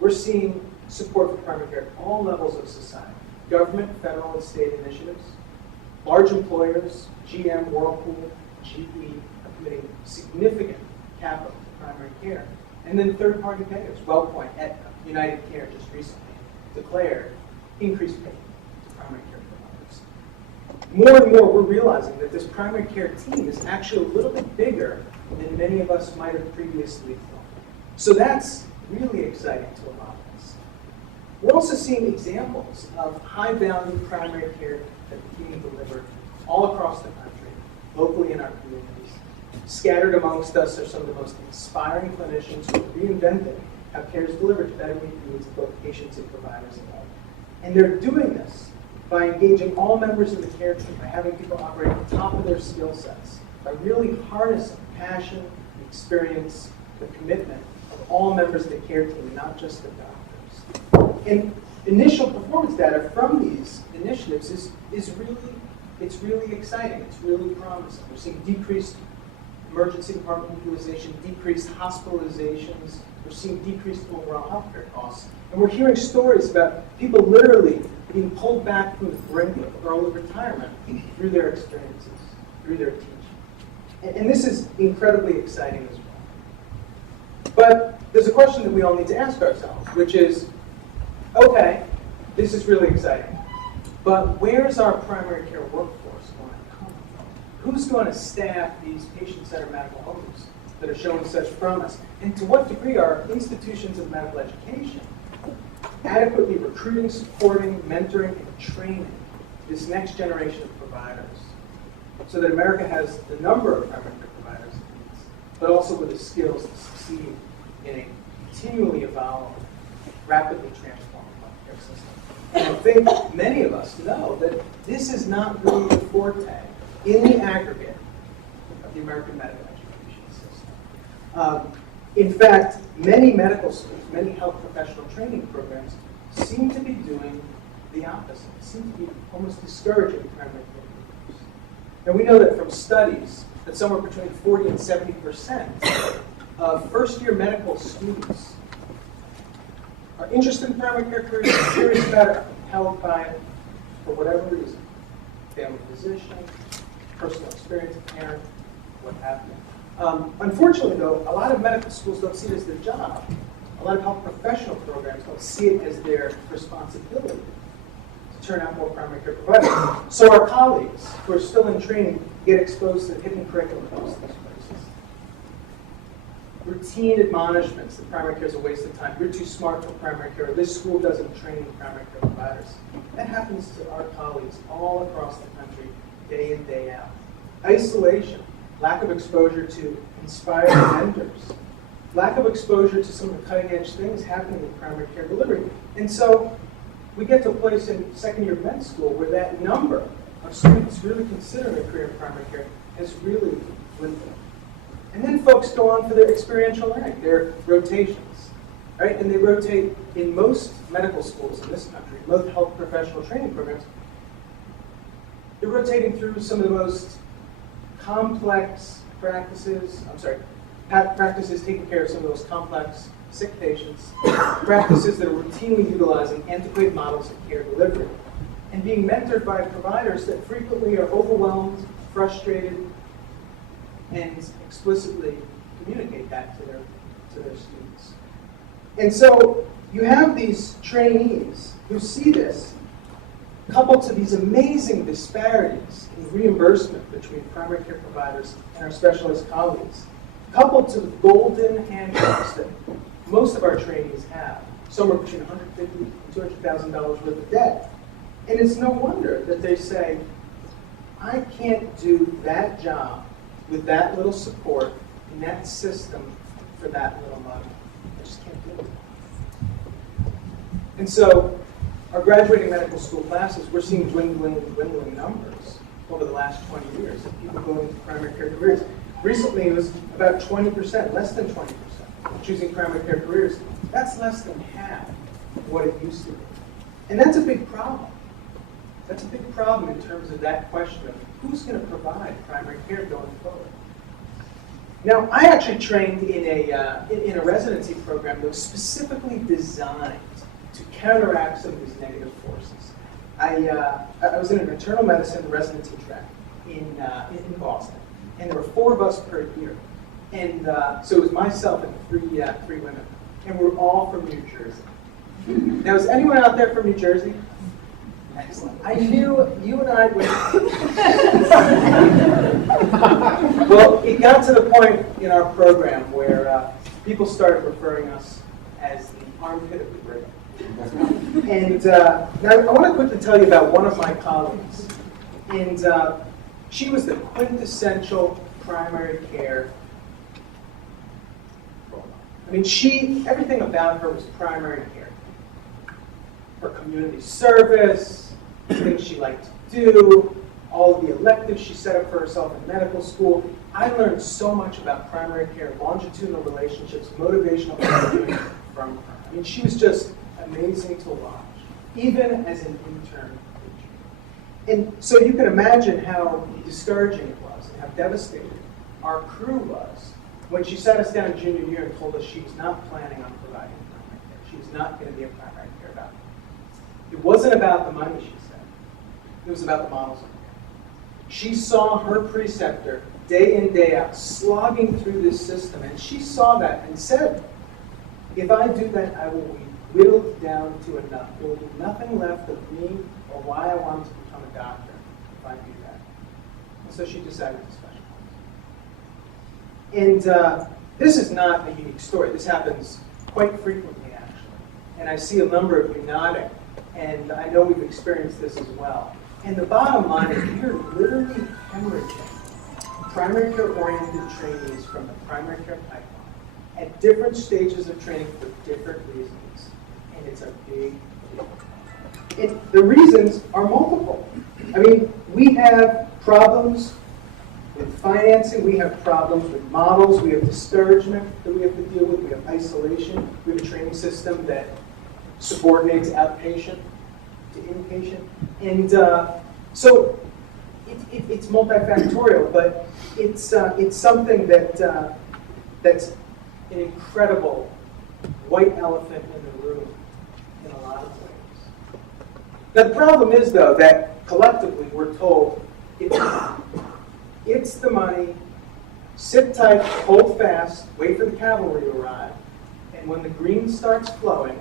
We're seeing support for primary care at all levels of society. Government, federal, and state initiatives. Large employers, GM, Whirlpool, GE, are committing significant capital to primary care. And then third-party payers, WellPoint, Aetna, United Care just recently declared increased payment to primary care providers. More and more, we're realizing that this primary care team is actually a little bit bigger than many of us might have previously thought. So that's really exciting to a lot of us. we're also seeing examples of high-value primary care that are being delivered all across the country, locally in our communities. Scattered amongst us are some of the most inspiring clinicians who have reinvented how care is delivered to better meet the needs of both patients and providers alike. And they're doing this by engaging all members of the care team, by having people operate at the top of their skill sets, by really harnessing passion, the experience, the commitment of all members of the care team, not just the doctors. And initial performance data from these initiatives is really exciting. It's really promising. We're seeing decreased emergency department utilization, decreased hospitalizations. We're seeing decreased overall healthcare costs. And we're hearing stories about people literally being pulled back from the brink of early retirement through their experiences, through their teaching. And this is incredibly exciting as well. But there's a question that we all need to ask ourselves, which is, okay, this is really exciting, but where's our primary care workforce going to come from? Who's going to staff these patient-centered medical homes that are showing such promise? And to what degree are institutions of medical education adequately recruiting, supporting, mentoring, and training this next generation of providers so that America has the number of primary care providers it needs, but also with the skills to succeed in a continually evolving, rapidly transforming healthcare system. And I think many of us know that this is not really the forte in the aggregate of the American medical education system. In fact, many medical schools, many health professional training programs seem to be doing the opposite, seem to be almost discouraging primary care providers. Now we know that from studies that somewhere between 40 and 70% of first-year medical students are interested in primary care careers, are curious about it, are compelled by it for whatever reason. Family physician, personal experience, parent, what have you. Unfortunately, though, a lot of medical schools don't see it as their job. A lot of health professional programs don't see it as their responsibility to turn out more primary care providers. So our colleagues who are still in training get exposed to the hidden curriculum of these places. Routine admonishments that primary care is a waste of time. You're too smart for primary care. This school doesn't train primary care providers. That happens to our colleagues all across the country, day in, day out. Isolation. Lack of exposure to inspiring mentors, lack of exposure to some of the cutting-edge things happening in primary care delivery. And so we get to a place in second-year med school where that number of students really considering a career in primary care has really dwindled. And then folks go on for their experiential learning, their rotations, right? And they rotate in most medical schools in this country, most health professional training programs. They're rotating through some of the most complex practices, practices taking care of some of those complex sick patients, practices that are routinely utilizing antiquated models of care delivery, and being mentored by providers that frequently are overwhelmed, frustrated, and explicitly communicate that to their students. And so you have these trainees who see this, coupled to these amazing disparities in reimbursement between primary care providers and our specialist colleagues, coupled to the golden handcuffs that most of our trainees have, somewhere between $150,000 and $200,000 worth of debt. And it's no wonder that they say, I can't do that job with that little support in that system for that little money. I just can't do it. And so our graduating medical school classes, we're seeing dwindling numbers over the last 20 years of people going into primary care careers. Recently, it was about 20%, less than 20%, choosing primary care careers. That's less than half what it used to be. And that's a big problem. That's a big problem in terms of that question of who's going to provide primary care going forward. Now, I actually trained in a residency program that was specifically designed to counteract some of these negative forces. I was in a maternal medicine residency track in Boston, and there were 4 of us per year. And so it was myself and three women, and we're all from New Jersey. Now, is anyone out there from New Jersey? Excellent. I knew you and I would. Well, it got to the point in our program where people started referring us as the armpit of the brain. And now I want to quickly tell you about one of my colleagues. And she was the quintessential primary care role. I mean, everything about her was primary care. Her community service, things she liked to do, all of the electives she set up for herself in medical school. I learned so much about primary care, longitudinal relationships, motivational coaching from her. I mean, she was just amazing to watch, even as an intern. And so you can imagine how discouraging it was and how devastated our crew was when she sat us down junior year and told us she was not planning on providing primary care. She was not going to be a primary care doctor. It wasn't about the money, she said. It was about the models of care. She saw her preceptor day in, day out, slogging through this system, and she saw that and said, if I do that, I will be whittled down to enough. There will be nothing left of me or why I wanted to become a doctor if I do that. And so she decided to specialize. And this is not a unique story. This happens quite frequently, actually. And I see a number of you nodding, and I know we've experienced this as well. And the bottom line is we are literally hemorrhaging primary care-oriented trainees from the primary care pipeline at different stages of training for different reasons. And it's a big deal. And the reasons are multiple. I mean, we have problems with financing, we have problems with models, we have discouragement that we have to deal with, we have isolation, we have a training system that subordinates outpatient to inpatient. And so it's multifactorial, but it's something that that's an incredible white elephant in the room in a lot of ways. Now the problem is, though, that collectively we're told it's the money, sit tight, hold fast, wait for the cavalry to arrive, and when the green starts flowing,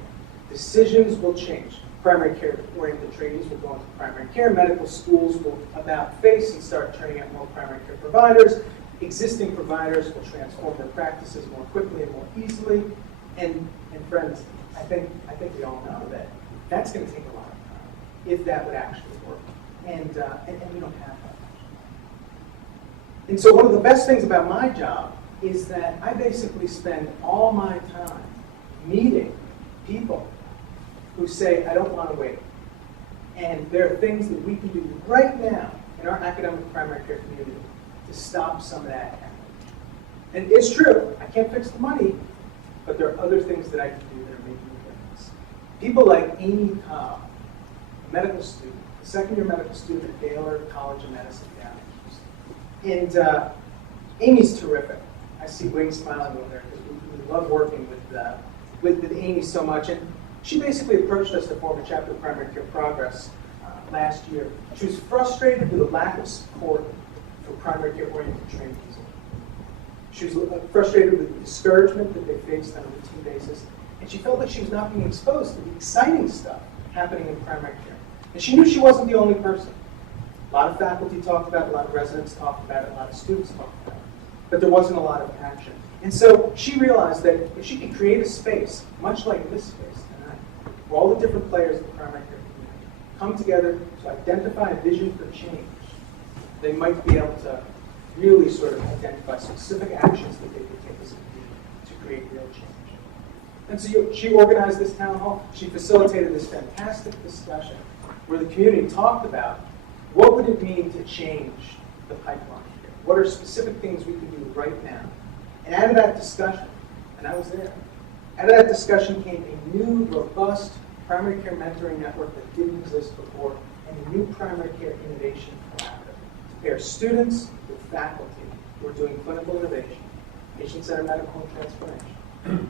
decisions will change. Primary care-oriented trainees will go into primary care. Medical schools will about face and start turning out more primary care providers. Existing providers will transform their practices more quickly and more easily. And friends, I think we all know that that's going to take a lot of time if that would actually work. And we don't have that. And so one of the best things about my job is that I basically spend all my time meeting people who say, I don't want to wait. And there are things that we can do right now in our academic primary care community to stop some of that happening. And it's true, I can't fix the money, but there are other things that I can do that are making a difference. People like Amy Cobb, a medical student, a second-year medical student at Baylor College of Medicine down in Houston. And Amy's terrific. I see Wing smiling over there because we love working with Amy so much. And she basically approached us to form a chapter of Primary Care Progress last year. She was frustrated with the lack of support for primary care-oriented trainees. She was frustrated with the discouragement that they faced on a routine basis, and she felt like she was not being exposed to the exciting stuff happening in primary care. And she knew she wasn't the only person. A lot of faculty talked about it, a lot of residents talked about it, a lot of students talked about it, but there wasn't a lot of action. And so she realized that if she could create a space, much like this space tonight, where all the different players of the primary care community come together to identify a vision for change, they might be able to really sort of identify specific actions that they could take as a community to create real change. And so she organized this town hall. She facilitated this fantastic discussion where the community talked about what would it mean to change the pipeline here? What are specific things we can do right now? And out of that discussion, and I was there, out of that discussion came a new, robust primary care mentoring network that didn't exist before, and a new primary care innovation collaborative to pair students with faculty who are doing clinical innovation, patient-centered medical and transformation,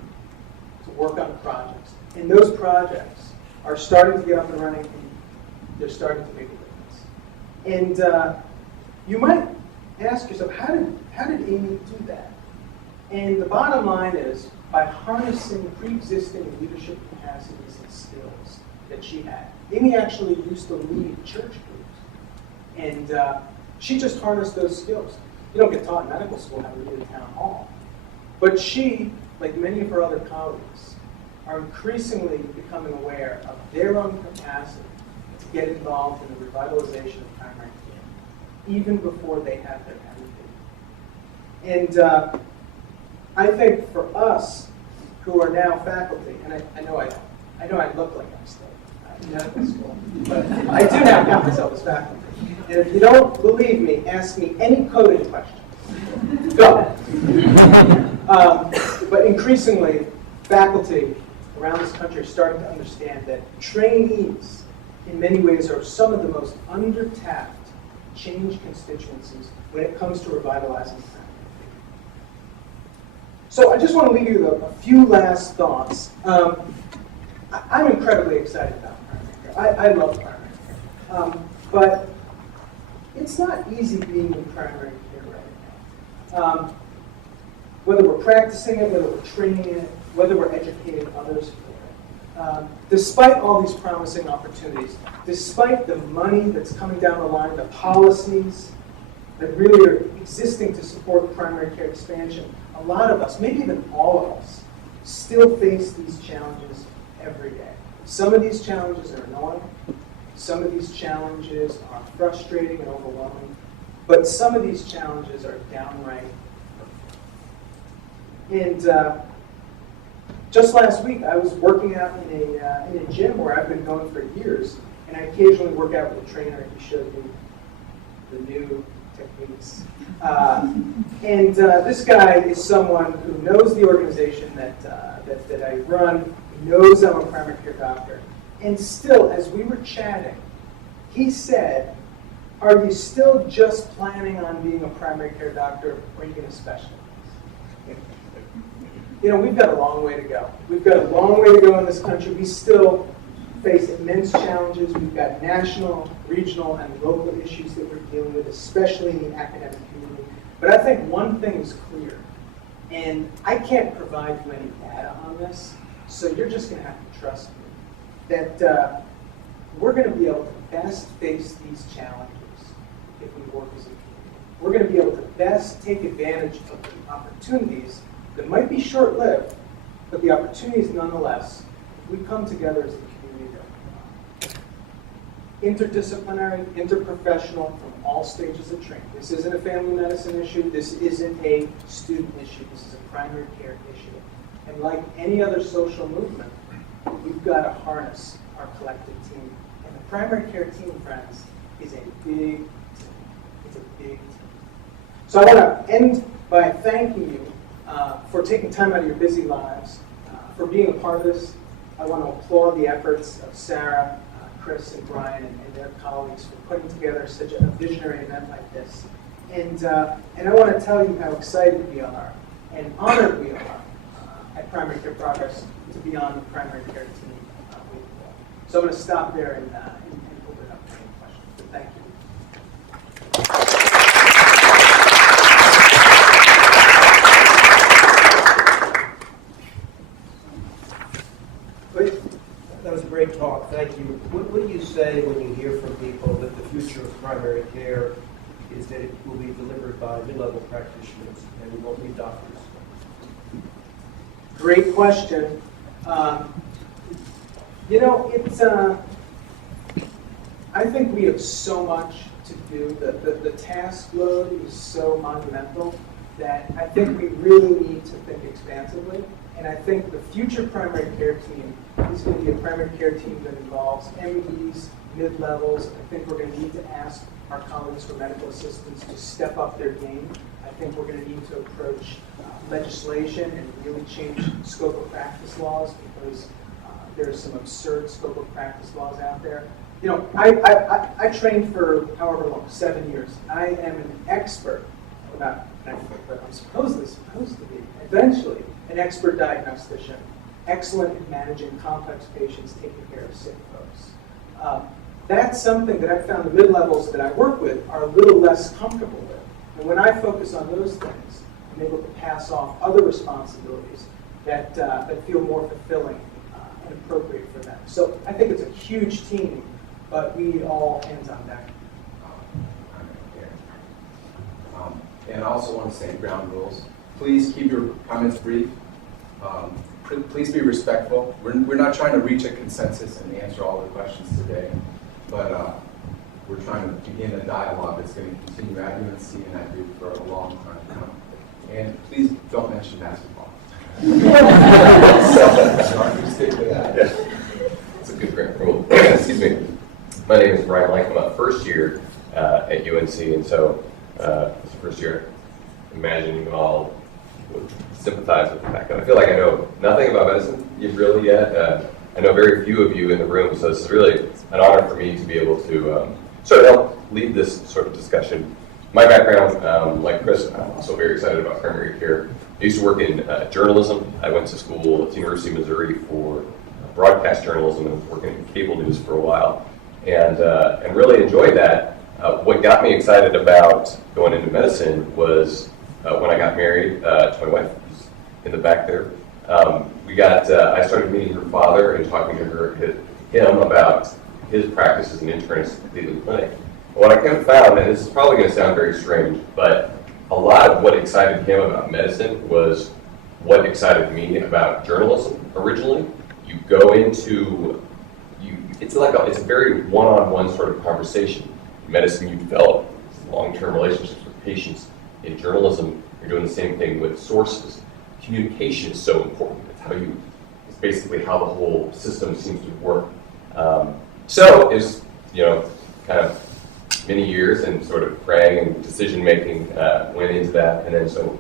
to work on projects. And those projects are starting to get up and running, and they're starting to make a difference. And you might ask yourself, how did Amy do that? And the bottom line is, by harnessing pre-existing leadership capacities and skills that she had. Amy actually used to lead church groups. And she just harnessed those skills. You don't get taught in medical school how to lead a town hall. But she, like many of her other colleagues, are increasingly becoming aware of their own capacity to get involved in the revitalization of primary care, even before they have their MD. And I think for us who are now faculty, and I know I look like I'm still in medical school, but I do now count myself as faculty. And if you don't believe me, ask me any coding question. Go. But increasingly, faculty around this country are starting to understand that trainees, in many ways, are some of the most under-tapped change constituencies when it comes to revitalizing the family. So I just want to leave you with a few last thoughts. I'm incredibly excited about primary care. I love primary care. But it's not easy being in primary care right now. Whether we're practicing it, whether we're training it, whether we're educating others for it. Despite all these promising opportunities, despite the money that's coming down the line, the policies that really are existing to support primary care expansion, a lot of us, maybe even all of us, still face these challenges every day. Some of these challenges are annoying. Some of these challenges are frustrating and overwhelming. But some of these challenges are downright hurtful. And just last week, I was working out in a gym where I've been going for years, and I occasionally work out with a trainer. He showed me the new techniques. And this guy is someone who knows the organization that I run. He knows I'm a primary care doctor. And still, as we were chatting, he said, "Are you still just planning on being a primary care doctor, or are you going to specialize?" You know, we've got a long way to go. We've got a long way to go in this country. We still face immense challenges. We've got national, regional, and local issues that we're dealing with, especially in the academic community. But I think one thing is clear, and I can't provide you any data on this, so you're just going to have to trust me, that we're going to be able to best face these challenges if we work as a community. We're going to be able to best take advantage of the opportunities that might be short-lived, but the opportunities nonetheless, if we come together as a community that interdisciplinary, interprofessional from all stages of training. This isn't a family medicine issue. This isn't a student issue. This is a primary care issue. And like any other social movement, we've got to harness our collective team. And the primary care team, friends, is a big team. It's a big team. So I want to end by thanking you for taking time out of your busy lives, for being a part of this. I want to applaud the efforts of Sarah, Chris, and Brian, and their colleagues for putting together such a visionary event like this. And I want to tell you how excited we are and honored we are at Primary Care Progress to be on the primary care team with you all. So I'm going to stop there and open it up for any questions. But thank you. That was a great talk. Thank you. What do you say when you hear from people that the future of primary care is that it will be delivered by mid-level practitioners and we won't need doctors? Great question. You know, it's. I think we have so much to do. The task load is so monumental that I think we really need to think expansively. And I think the future primary care team is going to be a primary care team that involves MDs, mid-levels. I think we're going to need to ask our colleagues for medical assistants to step up their game. I think we're going to need to approach legislation and really change scope of practice laws because there's some absurd scope of practice laws out there. You know, I trained for however long, 7 years. I am an expert, not an expert, but I'm supposed to be, eventually, an expert diagnostician, excellent at managing complex patients, taking care of sick folks. That's something that I found the mid-levels that I work with are a little less comfortable with. And when I focus on those things, I'm able to pass off other responsibilities that feel more fulfilling and appropriate for them. So I think it's a huge team, but we need all hands on deck. And I also want to say ground rules. Please keep your comments brief. please be respectful. We're not trying to reach a consensus and answer all the questions today, but we're trying to begin a dialogue that's going to continue at UNC and at Duke for a long time to come. And please don't mention basketball. Stick with that. It's a good grant rule. Excuse me. My name is Brian Lake. I'm a first year at UNC, and so it's the first year. Imagine you all would sympathize with the fact that I feel like I know nothing about medicine really yet. I know very few of you in the room, so this is really an honor for me to be able to sort of help lead this sort of discussion. My background, like Chris, I'm also very excited about primary care. I used to work in journalism. I went to school at the University of Missouri for broadcast journalism and was working in cable news for a while, and really enjoyed that. What got me excited about going into medicine was when I got married to my wife, who's in the back there. I started meeting her father and talking to him about his practice as an internist at the Levin clinic. What I kind of found, and this is probably going to sound very strange, but a lot of what excited him about medicine was what excited me about journalism originally. You go into, it's a very one-on-one sort of conversation. In medicine, you develop long-term relationships with patients. In journalism, you're doing the same thing with sources. Communication is so important. It's basically how the whole system seems to work. So is, kind of many years and sort of praying and decision making went into that, and then so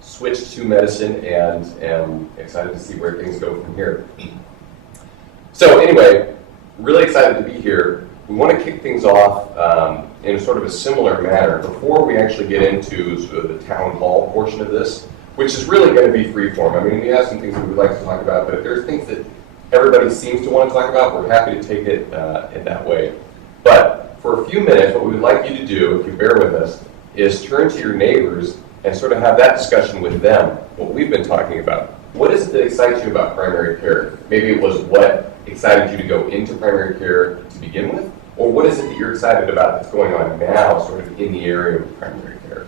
switched to medicine and am excited to see where things go from here. So anyway, really excited to be here. We want to kick things off in sort of a similar manner before we actually get into sort of the town hall portion of this, which is really going to be freeform. I mean, we have some things that we'd like to talk about, but if there's things that everybody seems to want to talk about, we're happy to take it in that way. But for a few minutes, what we would like you to do, if you bear with us, is turn to your neighbors and sort of have that discussion with them, what we've been talking about. What is it that excites you about primary care? Maybe it was what excited you to go into primary care to begin with, or what is it that you're excited about that's going on now sort of in the area of primary care?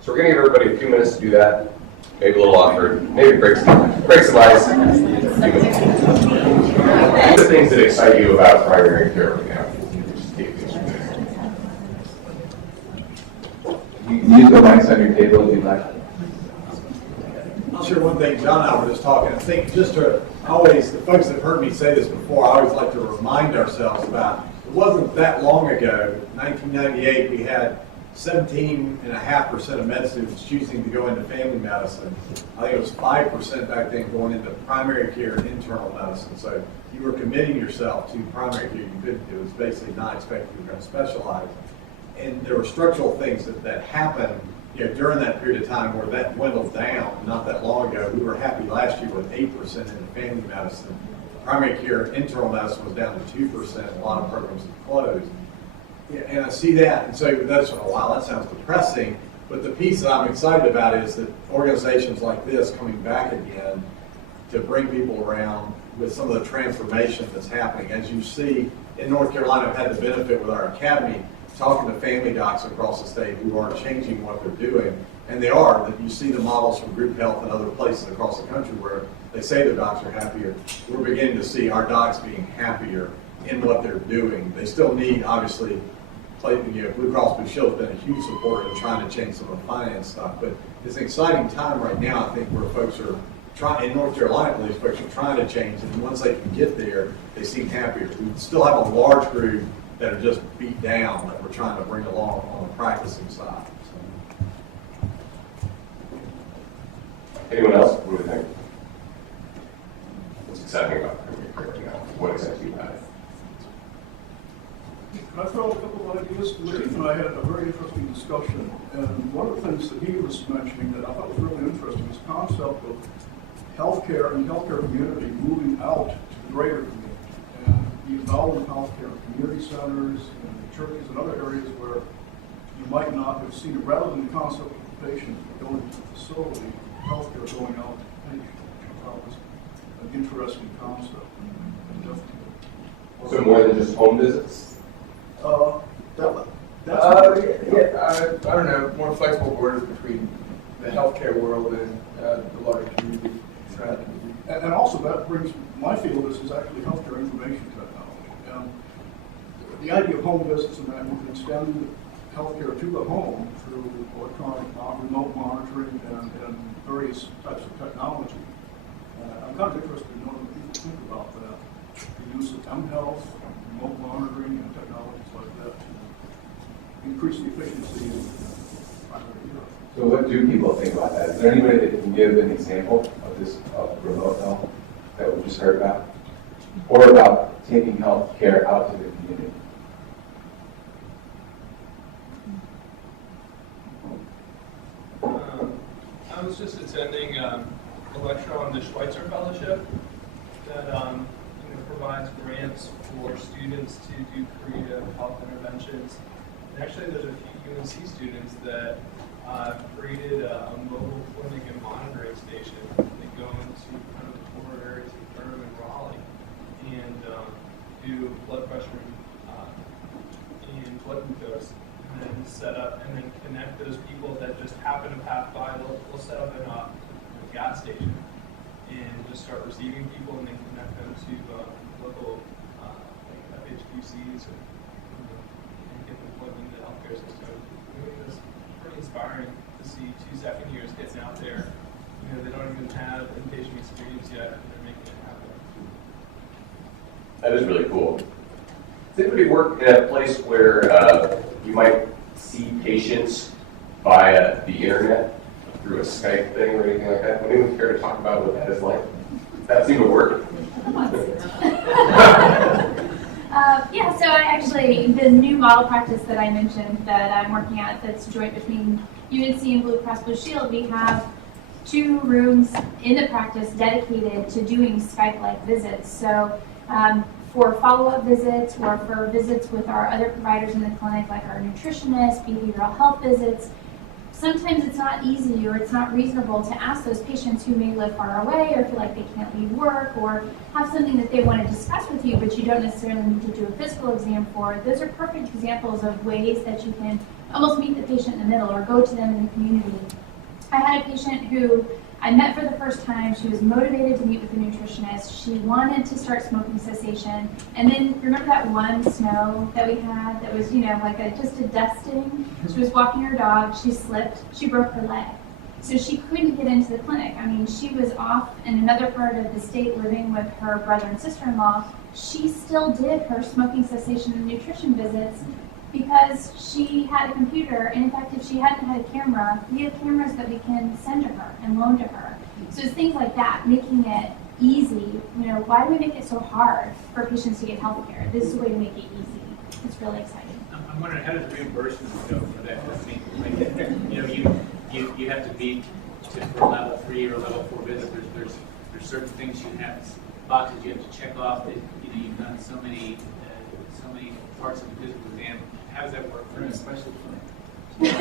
So we're going to give everybody a few minutes to do that, maybe a little awkward, maybe break some ice. What are the things that excite you about primary care right now? Use the mics on your table if you'd like. I'll share one thing. John and I were just talking. I think just to always, the folks that have heard me say this before, I always like to remind ourselves about, it wasn't that long ago, 1998, we had 17.5% of med students choosing to go into family medicine. I think it was 5% back then going into primary care and internal medicine. So you were committing yourself to primary care. It was basically not expected you were going to specialize. And there were structural things that happened during that period of time where that dwindled down not that long ago. We were happy last year with 8% in family medicine. Primary care, internal medicine was down to 2%. A lot of programs have closed. Yeah, and I see that, and so that's, oh, wow, that sounds depressing. But the piece that I'm excited about is that organizations like this coming back again to bring people around with some of the transformation that's happening. As you see, in North Carolina, I've had the benefit with our academy talking to family docs across the state who are changing what they're doing. And they are, that you see the models from group health and other places across the country where they say their docs are happier. We're beginning to see our docs being happier in what they're doing. They still need, obviously, Blue Cross Blue Shield has been a huge supporter in trying to change some of the finance stuff. But it's an exciting time right now, I think, where folks are trying, in North Carolina, at least, folks are trying to change. And once they can get there, they seem happier. We still have a large group that are just beat down that we're trying to bring along on the practicing side. Anyone else? What do you think? What's exciting about primary care right now? What excites you about it? Can I throw a couple of ideas? Levin and I had a very interesting discussion, and one of the things that he was mentioning that I thought was really interesting was the concept of healthcare and healthcare community moving out to the greater community. And the involvement of healthcare community centers and churches and other areas where you might not have seen it, rather than the concept of the patient going to the facility, healthcare going out to the patient. I thought was an interesting concept. So more than just home visits? I don't know, more flexible borders between the healthcare world and the larger community. And also that brings, my field is actually healthcare information technology. And the idea of home visits and that you can extend healthcare to the home through electronic remote monitoring and various types of technology. I'm kind of interested in knowing what people think about that. The use of mHealth, remote monitoring, and technologies like that to increase the efficiency of primary care. So what do people think about that? Is there anybody that can give an example of this remote health that we just heard about? Or about taking health care out to the community? I was just attending a lecture on the Schweitzer Fellowship that provides grants for students to do creative health interventions. And actually, there's a few UNC students that created a mobile clinic and monitoring station. They go into kind of the poorer areas of Durham and Raleigh and do blood pressure and blood glucose, and then set up and then connect those people that just happen to pass by. They'll set up in a gas station and just start receiving people, and then connect them to local like FHQCs and get them plugged into the healthcare system. It was pretty inspiring to see 2 second years getting out there. They don't even have inpatient experience yet, and they're making it happen. That is really cool. Does anybody work in a place where you might see patients via the internet through a Skype thing or anything like that? Would anyone care to talk about what that is like? Does that seem to work? Yeah, so the new model practice that I mentioned that I'm working at that's joint between UNC and Blue Cross Blue Shield, we have 2 rooms in the practice dedicated to doing Skype-like visits. So for follow-up visits or for visits with our other providers in the clinic, like our nutritionists, behavioral health visits, sometimes it's not easy or it's not reasonable to ask those patients who may live far away or feel like they can't leave work or have something that they want to discuss with you, but you don't necessarily need to do a physical exam for. Those are perfect examples of ways that you can almost meet the patient in the middle or go to them in the community. I had a patient who I met for the first time. She was motivated to meet with a nutritionist. She wanted to start smoking cessation. And then remember that one snow that we had that was, like just a dusting? She was walking her dog. She slipped. She broke her leg. So she couldn't get into the clinic. I mean, she was off in another part of the state living with her brother and sister-in-law. She still did her smoking cessation and nutrition visits because she had a computer, and in fact, if she hadn't had a camera, we have cameras that we can send to her and loan to her. So it's things like that, making it easy. Why do we make it so hard for patients to get health care? This is a way to make it easy. It's really exciting. I'm wondering, how does reimbursement go for that? I mean, you have to meet for level 3 or level 4 visit. There's certain things you have, boxes you have to check off that you've done so many parts of the physical exam. How does that work for a special clinic?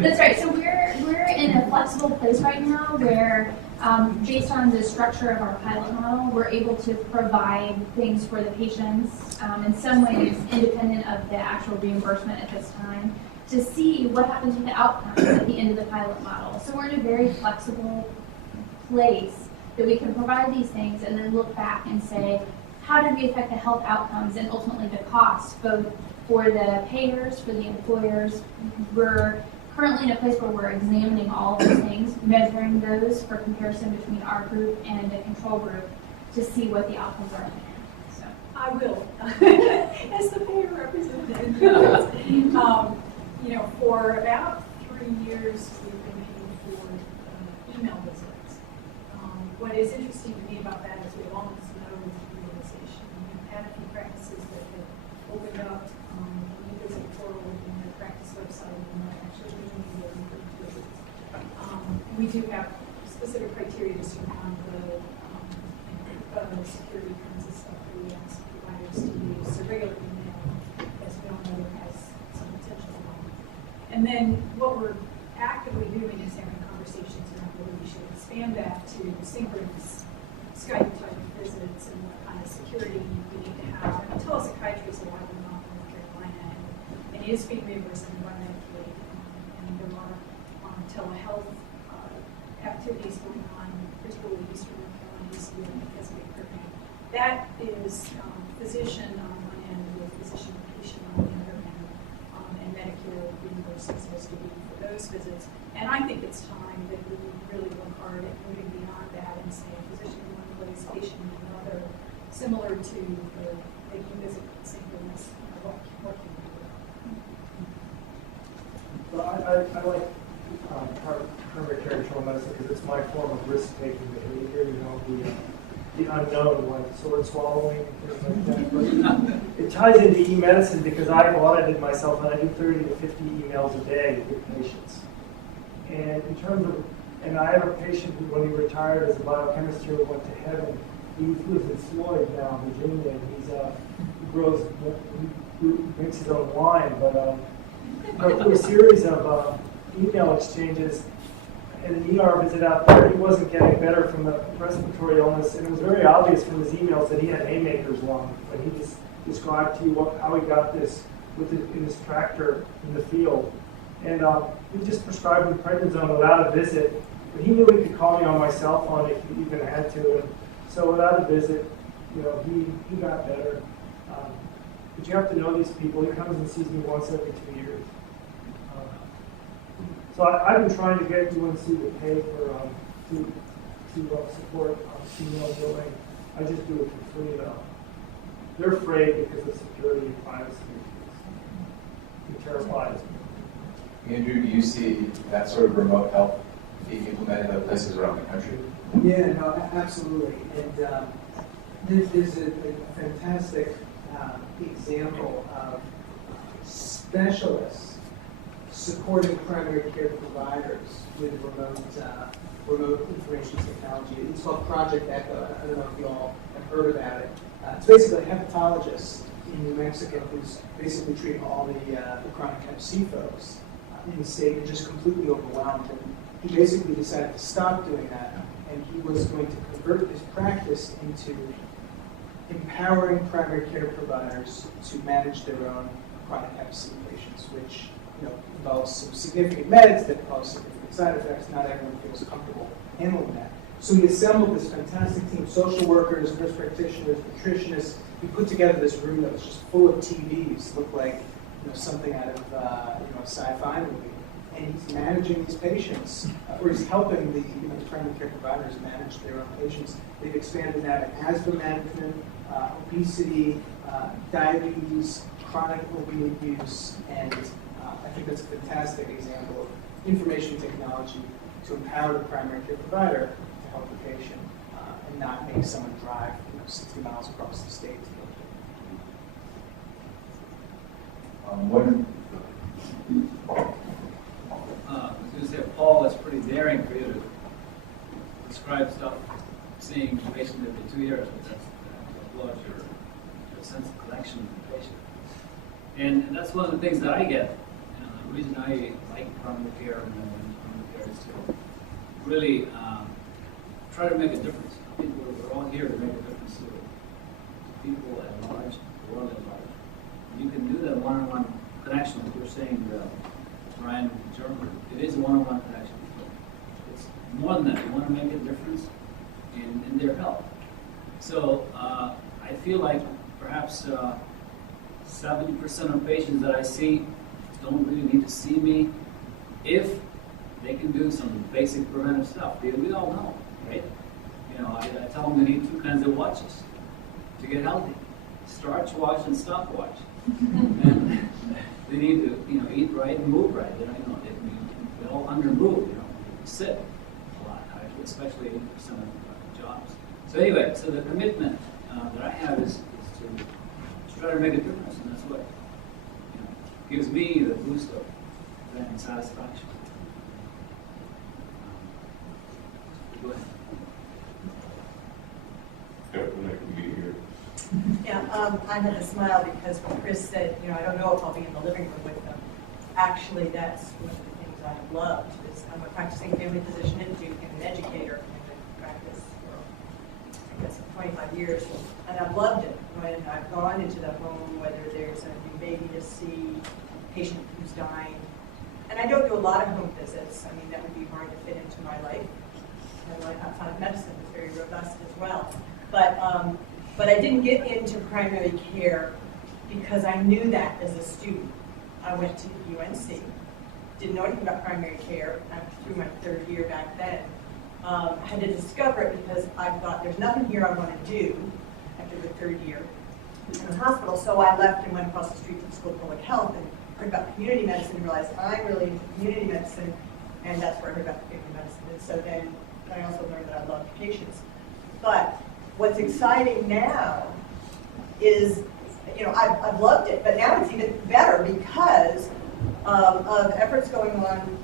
That's right. So we're in a flexible place right now where, based on the structure of our pilot model, we're able to provide things for the patients in some ways independent of the actual reimbursement at this time to see what happens with the outcomes at the end of the pilot model. So we're in a very flexible place that we can provide these things and then look back and say, how did we affect the health outcomes and ultimately the costs, both for the payers, for the employers? We're currently in a place where we're examining all of those things, measuring those for comparison between our group and the control group to see what the outcomes are. So I will, as the payer representative. For about 3 years, we've been paying for email visits. What is interesting to me about that is we almost know utilization. We've had a few practices that have opened up the visit portal in their practice website and are actually being able to improve visits. We do have specific criteria to surround the security kinds of stuff that we ask providers to use. So regular email, as we all know, has some potential. And then what we're actively doing is having conversations around whether we should expand that to synchronous Skype type of visits and what kind of security we need to have. And telepsychiatry is alive and well in North Carolina and is being reimbursed environmentally. And there are telehealth activities going on, particularly those visits. And I think it's time that we really work hard at moving beyond that and say physician in one place, patient in another, similar to the making visit synchronous. What can we do? But I like primary care internal medicine because it's my form of risk-taking behavior, you know, the unknown, like sword swallowing and things like that. But it ties into e-medicine because I audited myself and I do 30 to 50 emails a day with patients. And in terms of, and I have a patient who, when he retired as a biochemist here, went to heaven. He lives in Floyd now, Virginia, and he makes his own wine, but through a series of email exchanges and an ER visit out there, he wasn't getting better from the respiratory illness, and it was very obvious from his emails that he had haymaker's lung. When he just described to you how he got this in his tractor in the field. And he just prescribed him prednisone without a visit, but he knew he could call me on my cell phone if he even had to. And so without a visit, you know, he got better. But you have to know these people. He comes and sees me once every 2 years. So I've been trying to get UNC to pay for to support email billing. I just do it for free though. They're afraid because of security and privacy issues. They're terrified. Andrew, do you see that sort of remote help being implemented in places around the country? Yeah, no, absolutely. And there's a fantastic example of specialists supporting primary care providers with remote information technology. It's called Project Echo. I don't know if you all have heard about it. It's basically a hepatologist in New Mexico who's basically treating all the chronic hep C folks in the state and just completely overwhelmed. And he basically decided to stop doing that, and he was going to convert his practice into empowering primary care providers to manage their own chronic hep C patients, which involves some significant meds, that cause significant side effects. Not everyone feels comfortable handling that. So we assembled this fantastic team, social workers, nurse practitioners, nutritionists. We put together this room that was just full of TVs, looked like something out of a sci-fi movie. And he's managing these patients, or he's helping the primary care providers manage their own patients. They've expanded that in asthma management, obesity, diabetes, chronic opioid use, and I think that's a fantastic example of information technology to empower the primary care provider to help the patient and not make someone drive 60 miles across the state to go I was going to say, Paul, it's pretty daring for you to describe stuff, seeing a patient every 2 years, but that blows your sense of connection with the patient. And that's one of the things that I get. The reason I like primary care and primary care is to really try to make a difference. I think we're all here to make a difference to people at large, the world at large. And you can do that one-on-one connection, like you're saying, Ryan German. It is a one-on-one connection. It's more than that. You want to make a difference in their health. So I feel like perhaps 70% of patients that I see don't really need to see me if they can do some basic preventive stuff. We all know, right? I tell them they need 2 kinds of watches to get healthy: starch watch and stopwatch. And they need to, eat right and move right. They all undermove. Sit a lot, especially 80% of jobs. So anyway, so the commitment that I have is to try to make a difference, and that's what gives me the boost of and satisfaction. Go ahead. Yeah, I had to smile because when Chris said, I don't know if I'll be in the living room with them. Actually, that's one of the things I loved. Is I'm a practicing family physician at Duke and an educator. I've been practice for, I guess, 25 years, and I've loved it. When I've gone into the home, whether there's a new baby to see, a patient who's dying, and I don't do a lot of home visits. I mean, that would be hard to fit into my life. My life outside of medicine is very robust as well. But I didn't get into primary care because I knew that as a student. I went to UNC, didn't know anything about primary care through my third year back then. Had to discover it because I thought there's nothing here I want to do after the third year in the hospital. So I left and went across the street to the School of Public Health and heard about community medicine and realized I'm really into community medicine, and that's where I heard about family medicine. And so then I also learned that I love patients. But what's exciting now is, you know, I've loved it, but now it's even better because of efforts going on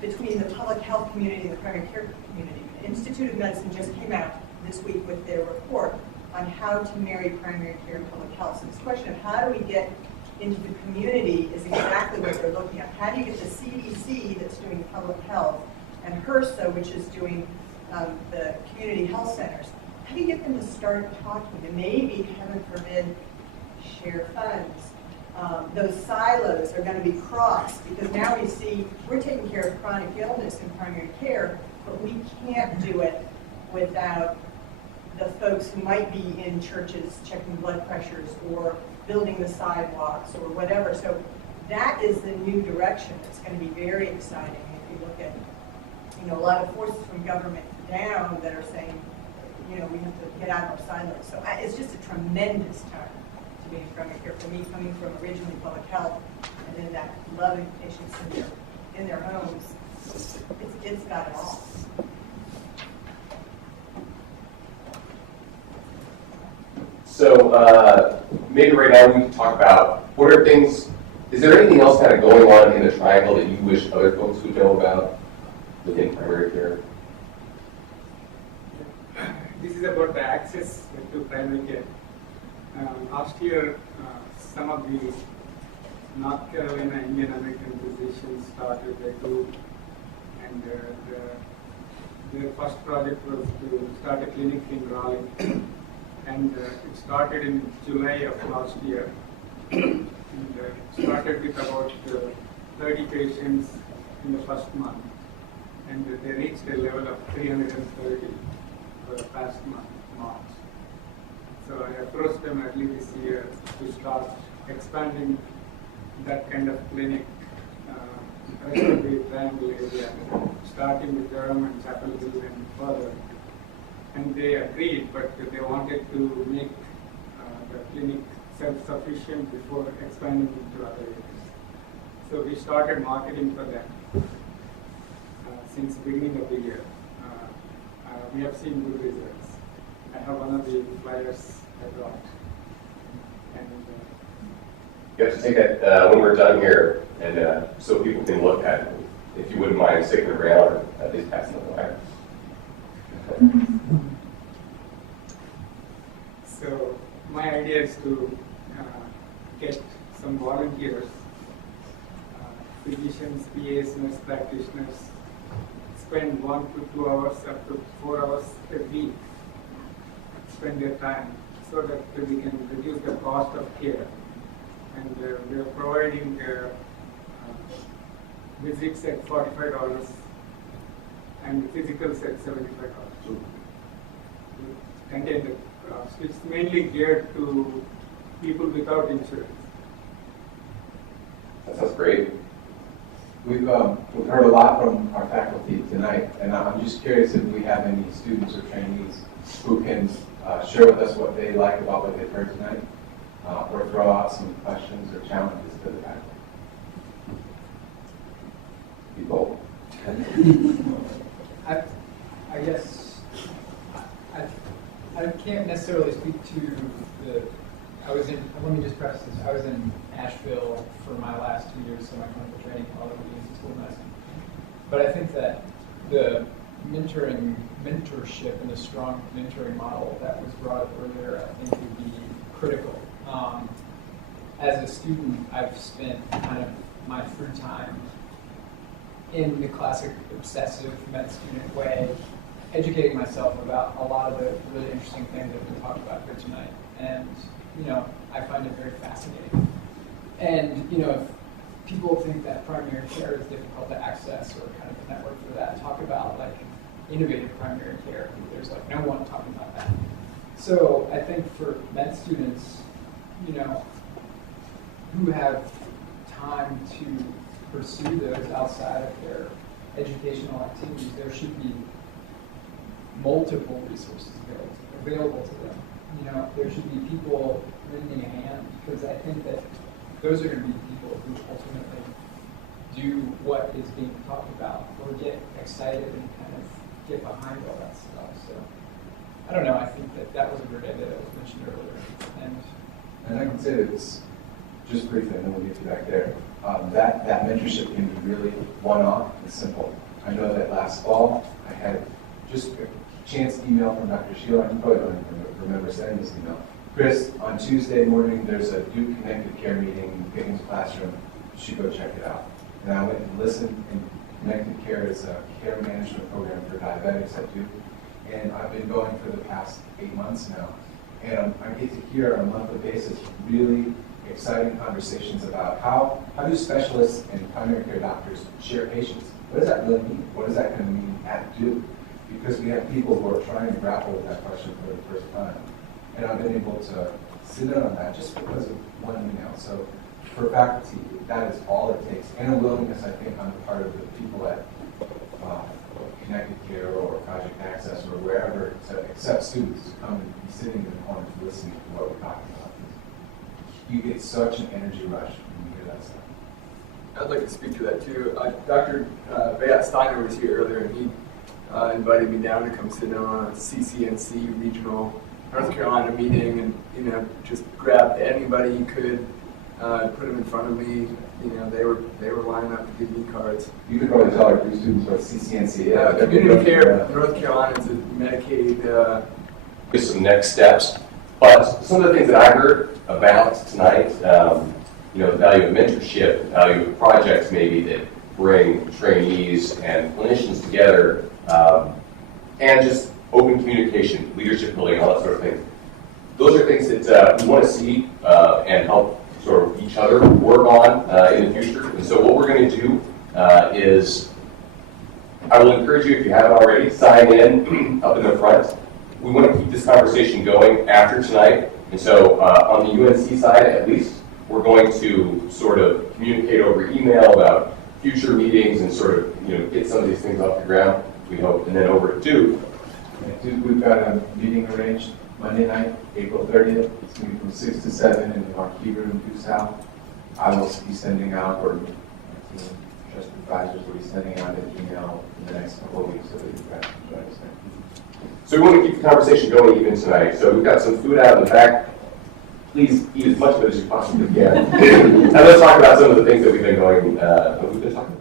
between the public health community and the primary care community. The Institute of Medicine just came out this week with their report on how to marry primary care and public health. So this question of how do we get into the community is exactly what they're looking at. How do you get the CDC that's doing public health and HRSA, which is doing the community health centers, how do you get them to start talking and maybe, heaven forbid, share funds? Those silos are going to be crossed because now we see we're taking care of chronic illness in primary care, but we can't do it without the folks who might be in churches checking blood pressures or building the sidewalks or whatever. So that is the new direction. It's going to be very exciting. If you look at, you know, a lot of forces from government down that are saying, you know, we have to get out of our silos. So it's just a tremendous time to be in primary care for me, coming from originally public health and then that loving patients in their homes. It's got it all. So maybe right now we can talk about what are things, is there anything else kind of going on in the triangle that you wish other folks would know about within primary care? This is about the access to primary care. Last year, some of the North Carolina Indian American physicians started a group, and their first project was to start a clinic in Raleigh. And it started in July of last year. And started with about 30 patients in the first month. And they reached a level of 330 for the past month, March. So I approached them early this year to start expanding that kind of clinic rest of the triangle area, starting with Durham and Chapel Hill and further. And they agreed, but they wanted to make the clinic self-sufficient before expanding into other areas. So we started marketing for them since the beginning of the year. We have seen good results. I have one of the flyers I brought. And, you have to take that when we're done here, and so people can look at it. If you wouldn't mind sticking around or at least passing the flyer. So my idea is to get some volunteers, physicians, PAs, nurse practitioners, spend 1 to 2 hours up to 4 hours a week, spend their time so that we can reduce the cost of care. And we are providing visits at $45 and physicals at $75. Contain the cost. It's mainly geared to people without insurance. That sounds great. We've heard a lot from our faculty tonight, and I'm just curious if we have any students or trainees who can share with us what they like about what they've heard tonight, or throw out some questions or challenges to the faculty. People. I guess I can't necessarily speak to the. Let me just preface this. I was in Asheville for my last 2 years of my clinical training while I was in school of medicine. But I think that the mentorship and the strong mentoring model that was brought up earlier, I think would be critical. As a student, I've spent kind of my free time in the classic obsessive med student way, educating myself about a lot of the really interesting things that have been talked about here tonight. And, you know, I find it very fascinating. And, you know, if people think that primary care is difficult to access or kind of a network for that, talk about like innovative primary care. There's like no one talking about that. So I think for med students, you know, who have time to pursue those outside of their educational activities, there should be multiple resources available to them. You know, there should be people lending a hand, because I think that those are going to be people who ultimately do what is being talked about, or get excited and kind of get behind all that stuff. So I don't know. I think that was a great idea that was mentioned earlier. And I can say that it's just briefly, and then we'll get you back there. That mentorship can be really one-off and simple. I know that last fall I had just a chance email from Dr. Sheila. I probably don't even remember sending this email. Chris, on Tuesday morning there's a Duke Connected Care meeting in Pickens Classroom. You should go check it out. And I went and listened. And Connected Care is a care management program for diabetics at Duke. And I've been going for the past 8 months now. And I get to hear on a monthly basis really exciting conversations about how do specialists and primary care doctors share patients? What does that really mean? What is that going to mean at Duke? Because we have people who are trying to grapple with that question for the first time. And I've been able to sit in on that just because of one email. So for faculty, that is all it takes. And a willingness, I think, on the part of the people at Connected Care or Project Access or wherever to accept students to come and be sitting in the corner to listen to what we're talking about. You get such an energy rush when you hear that stuff. I'd like to speak to that too. Dr. Bayat Steiner was here earlier, and he invited me down to come sit in on a CCNC regional North Carolina meeting, and just grabbed anybody he could, put them in front of me. They were lining up to give me cards. You could probably tell our new students what CCNC is. Community Care North Carolina is a Medicaid. Just some next steps. But some of the things that I heard about tonight, the value of mentorship, the value of projects maybe that bring trainees and clinicians together, and just open communication, leadership building, all that sort of thing. Those are things that we want to see and help sort of each other work on in the future. And so what we're going to do is, I will encourage you, if you haven't already, sign in up in the front. We want to keep this conversation going after tonight. And so on the UNC side, at least, we're going to sort of communicate over email about future meetings and sort of, get some of these things off the ground, we hope. And then over to Duke. At Duke, we've got a meeting arranged Monday night, April 30th. It's going to be from 6 to 7 in the Marquee Room, Duke South. I will be sending out, or my team, trust advisors will be sending out an email in the next couple of weeks so that you guys can join us there. So we want to keep the conversation going even tonight. So we've got some food out in the back. Please eat as much of it as you possibly can. And let's talk about some of the things that we've been talking about.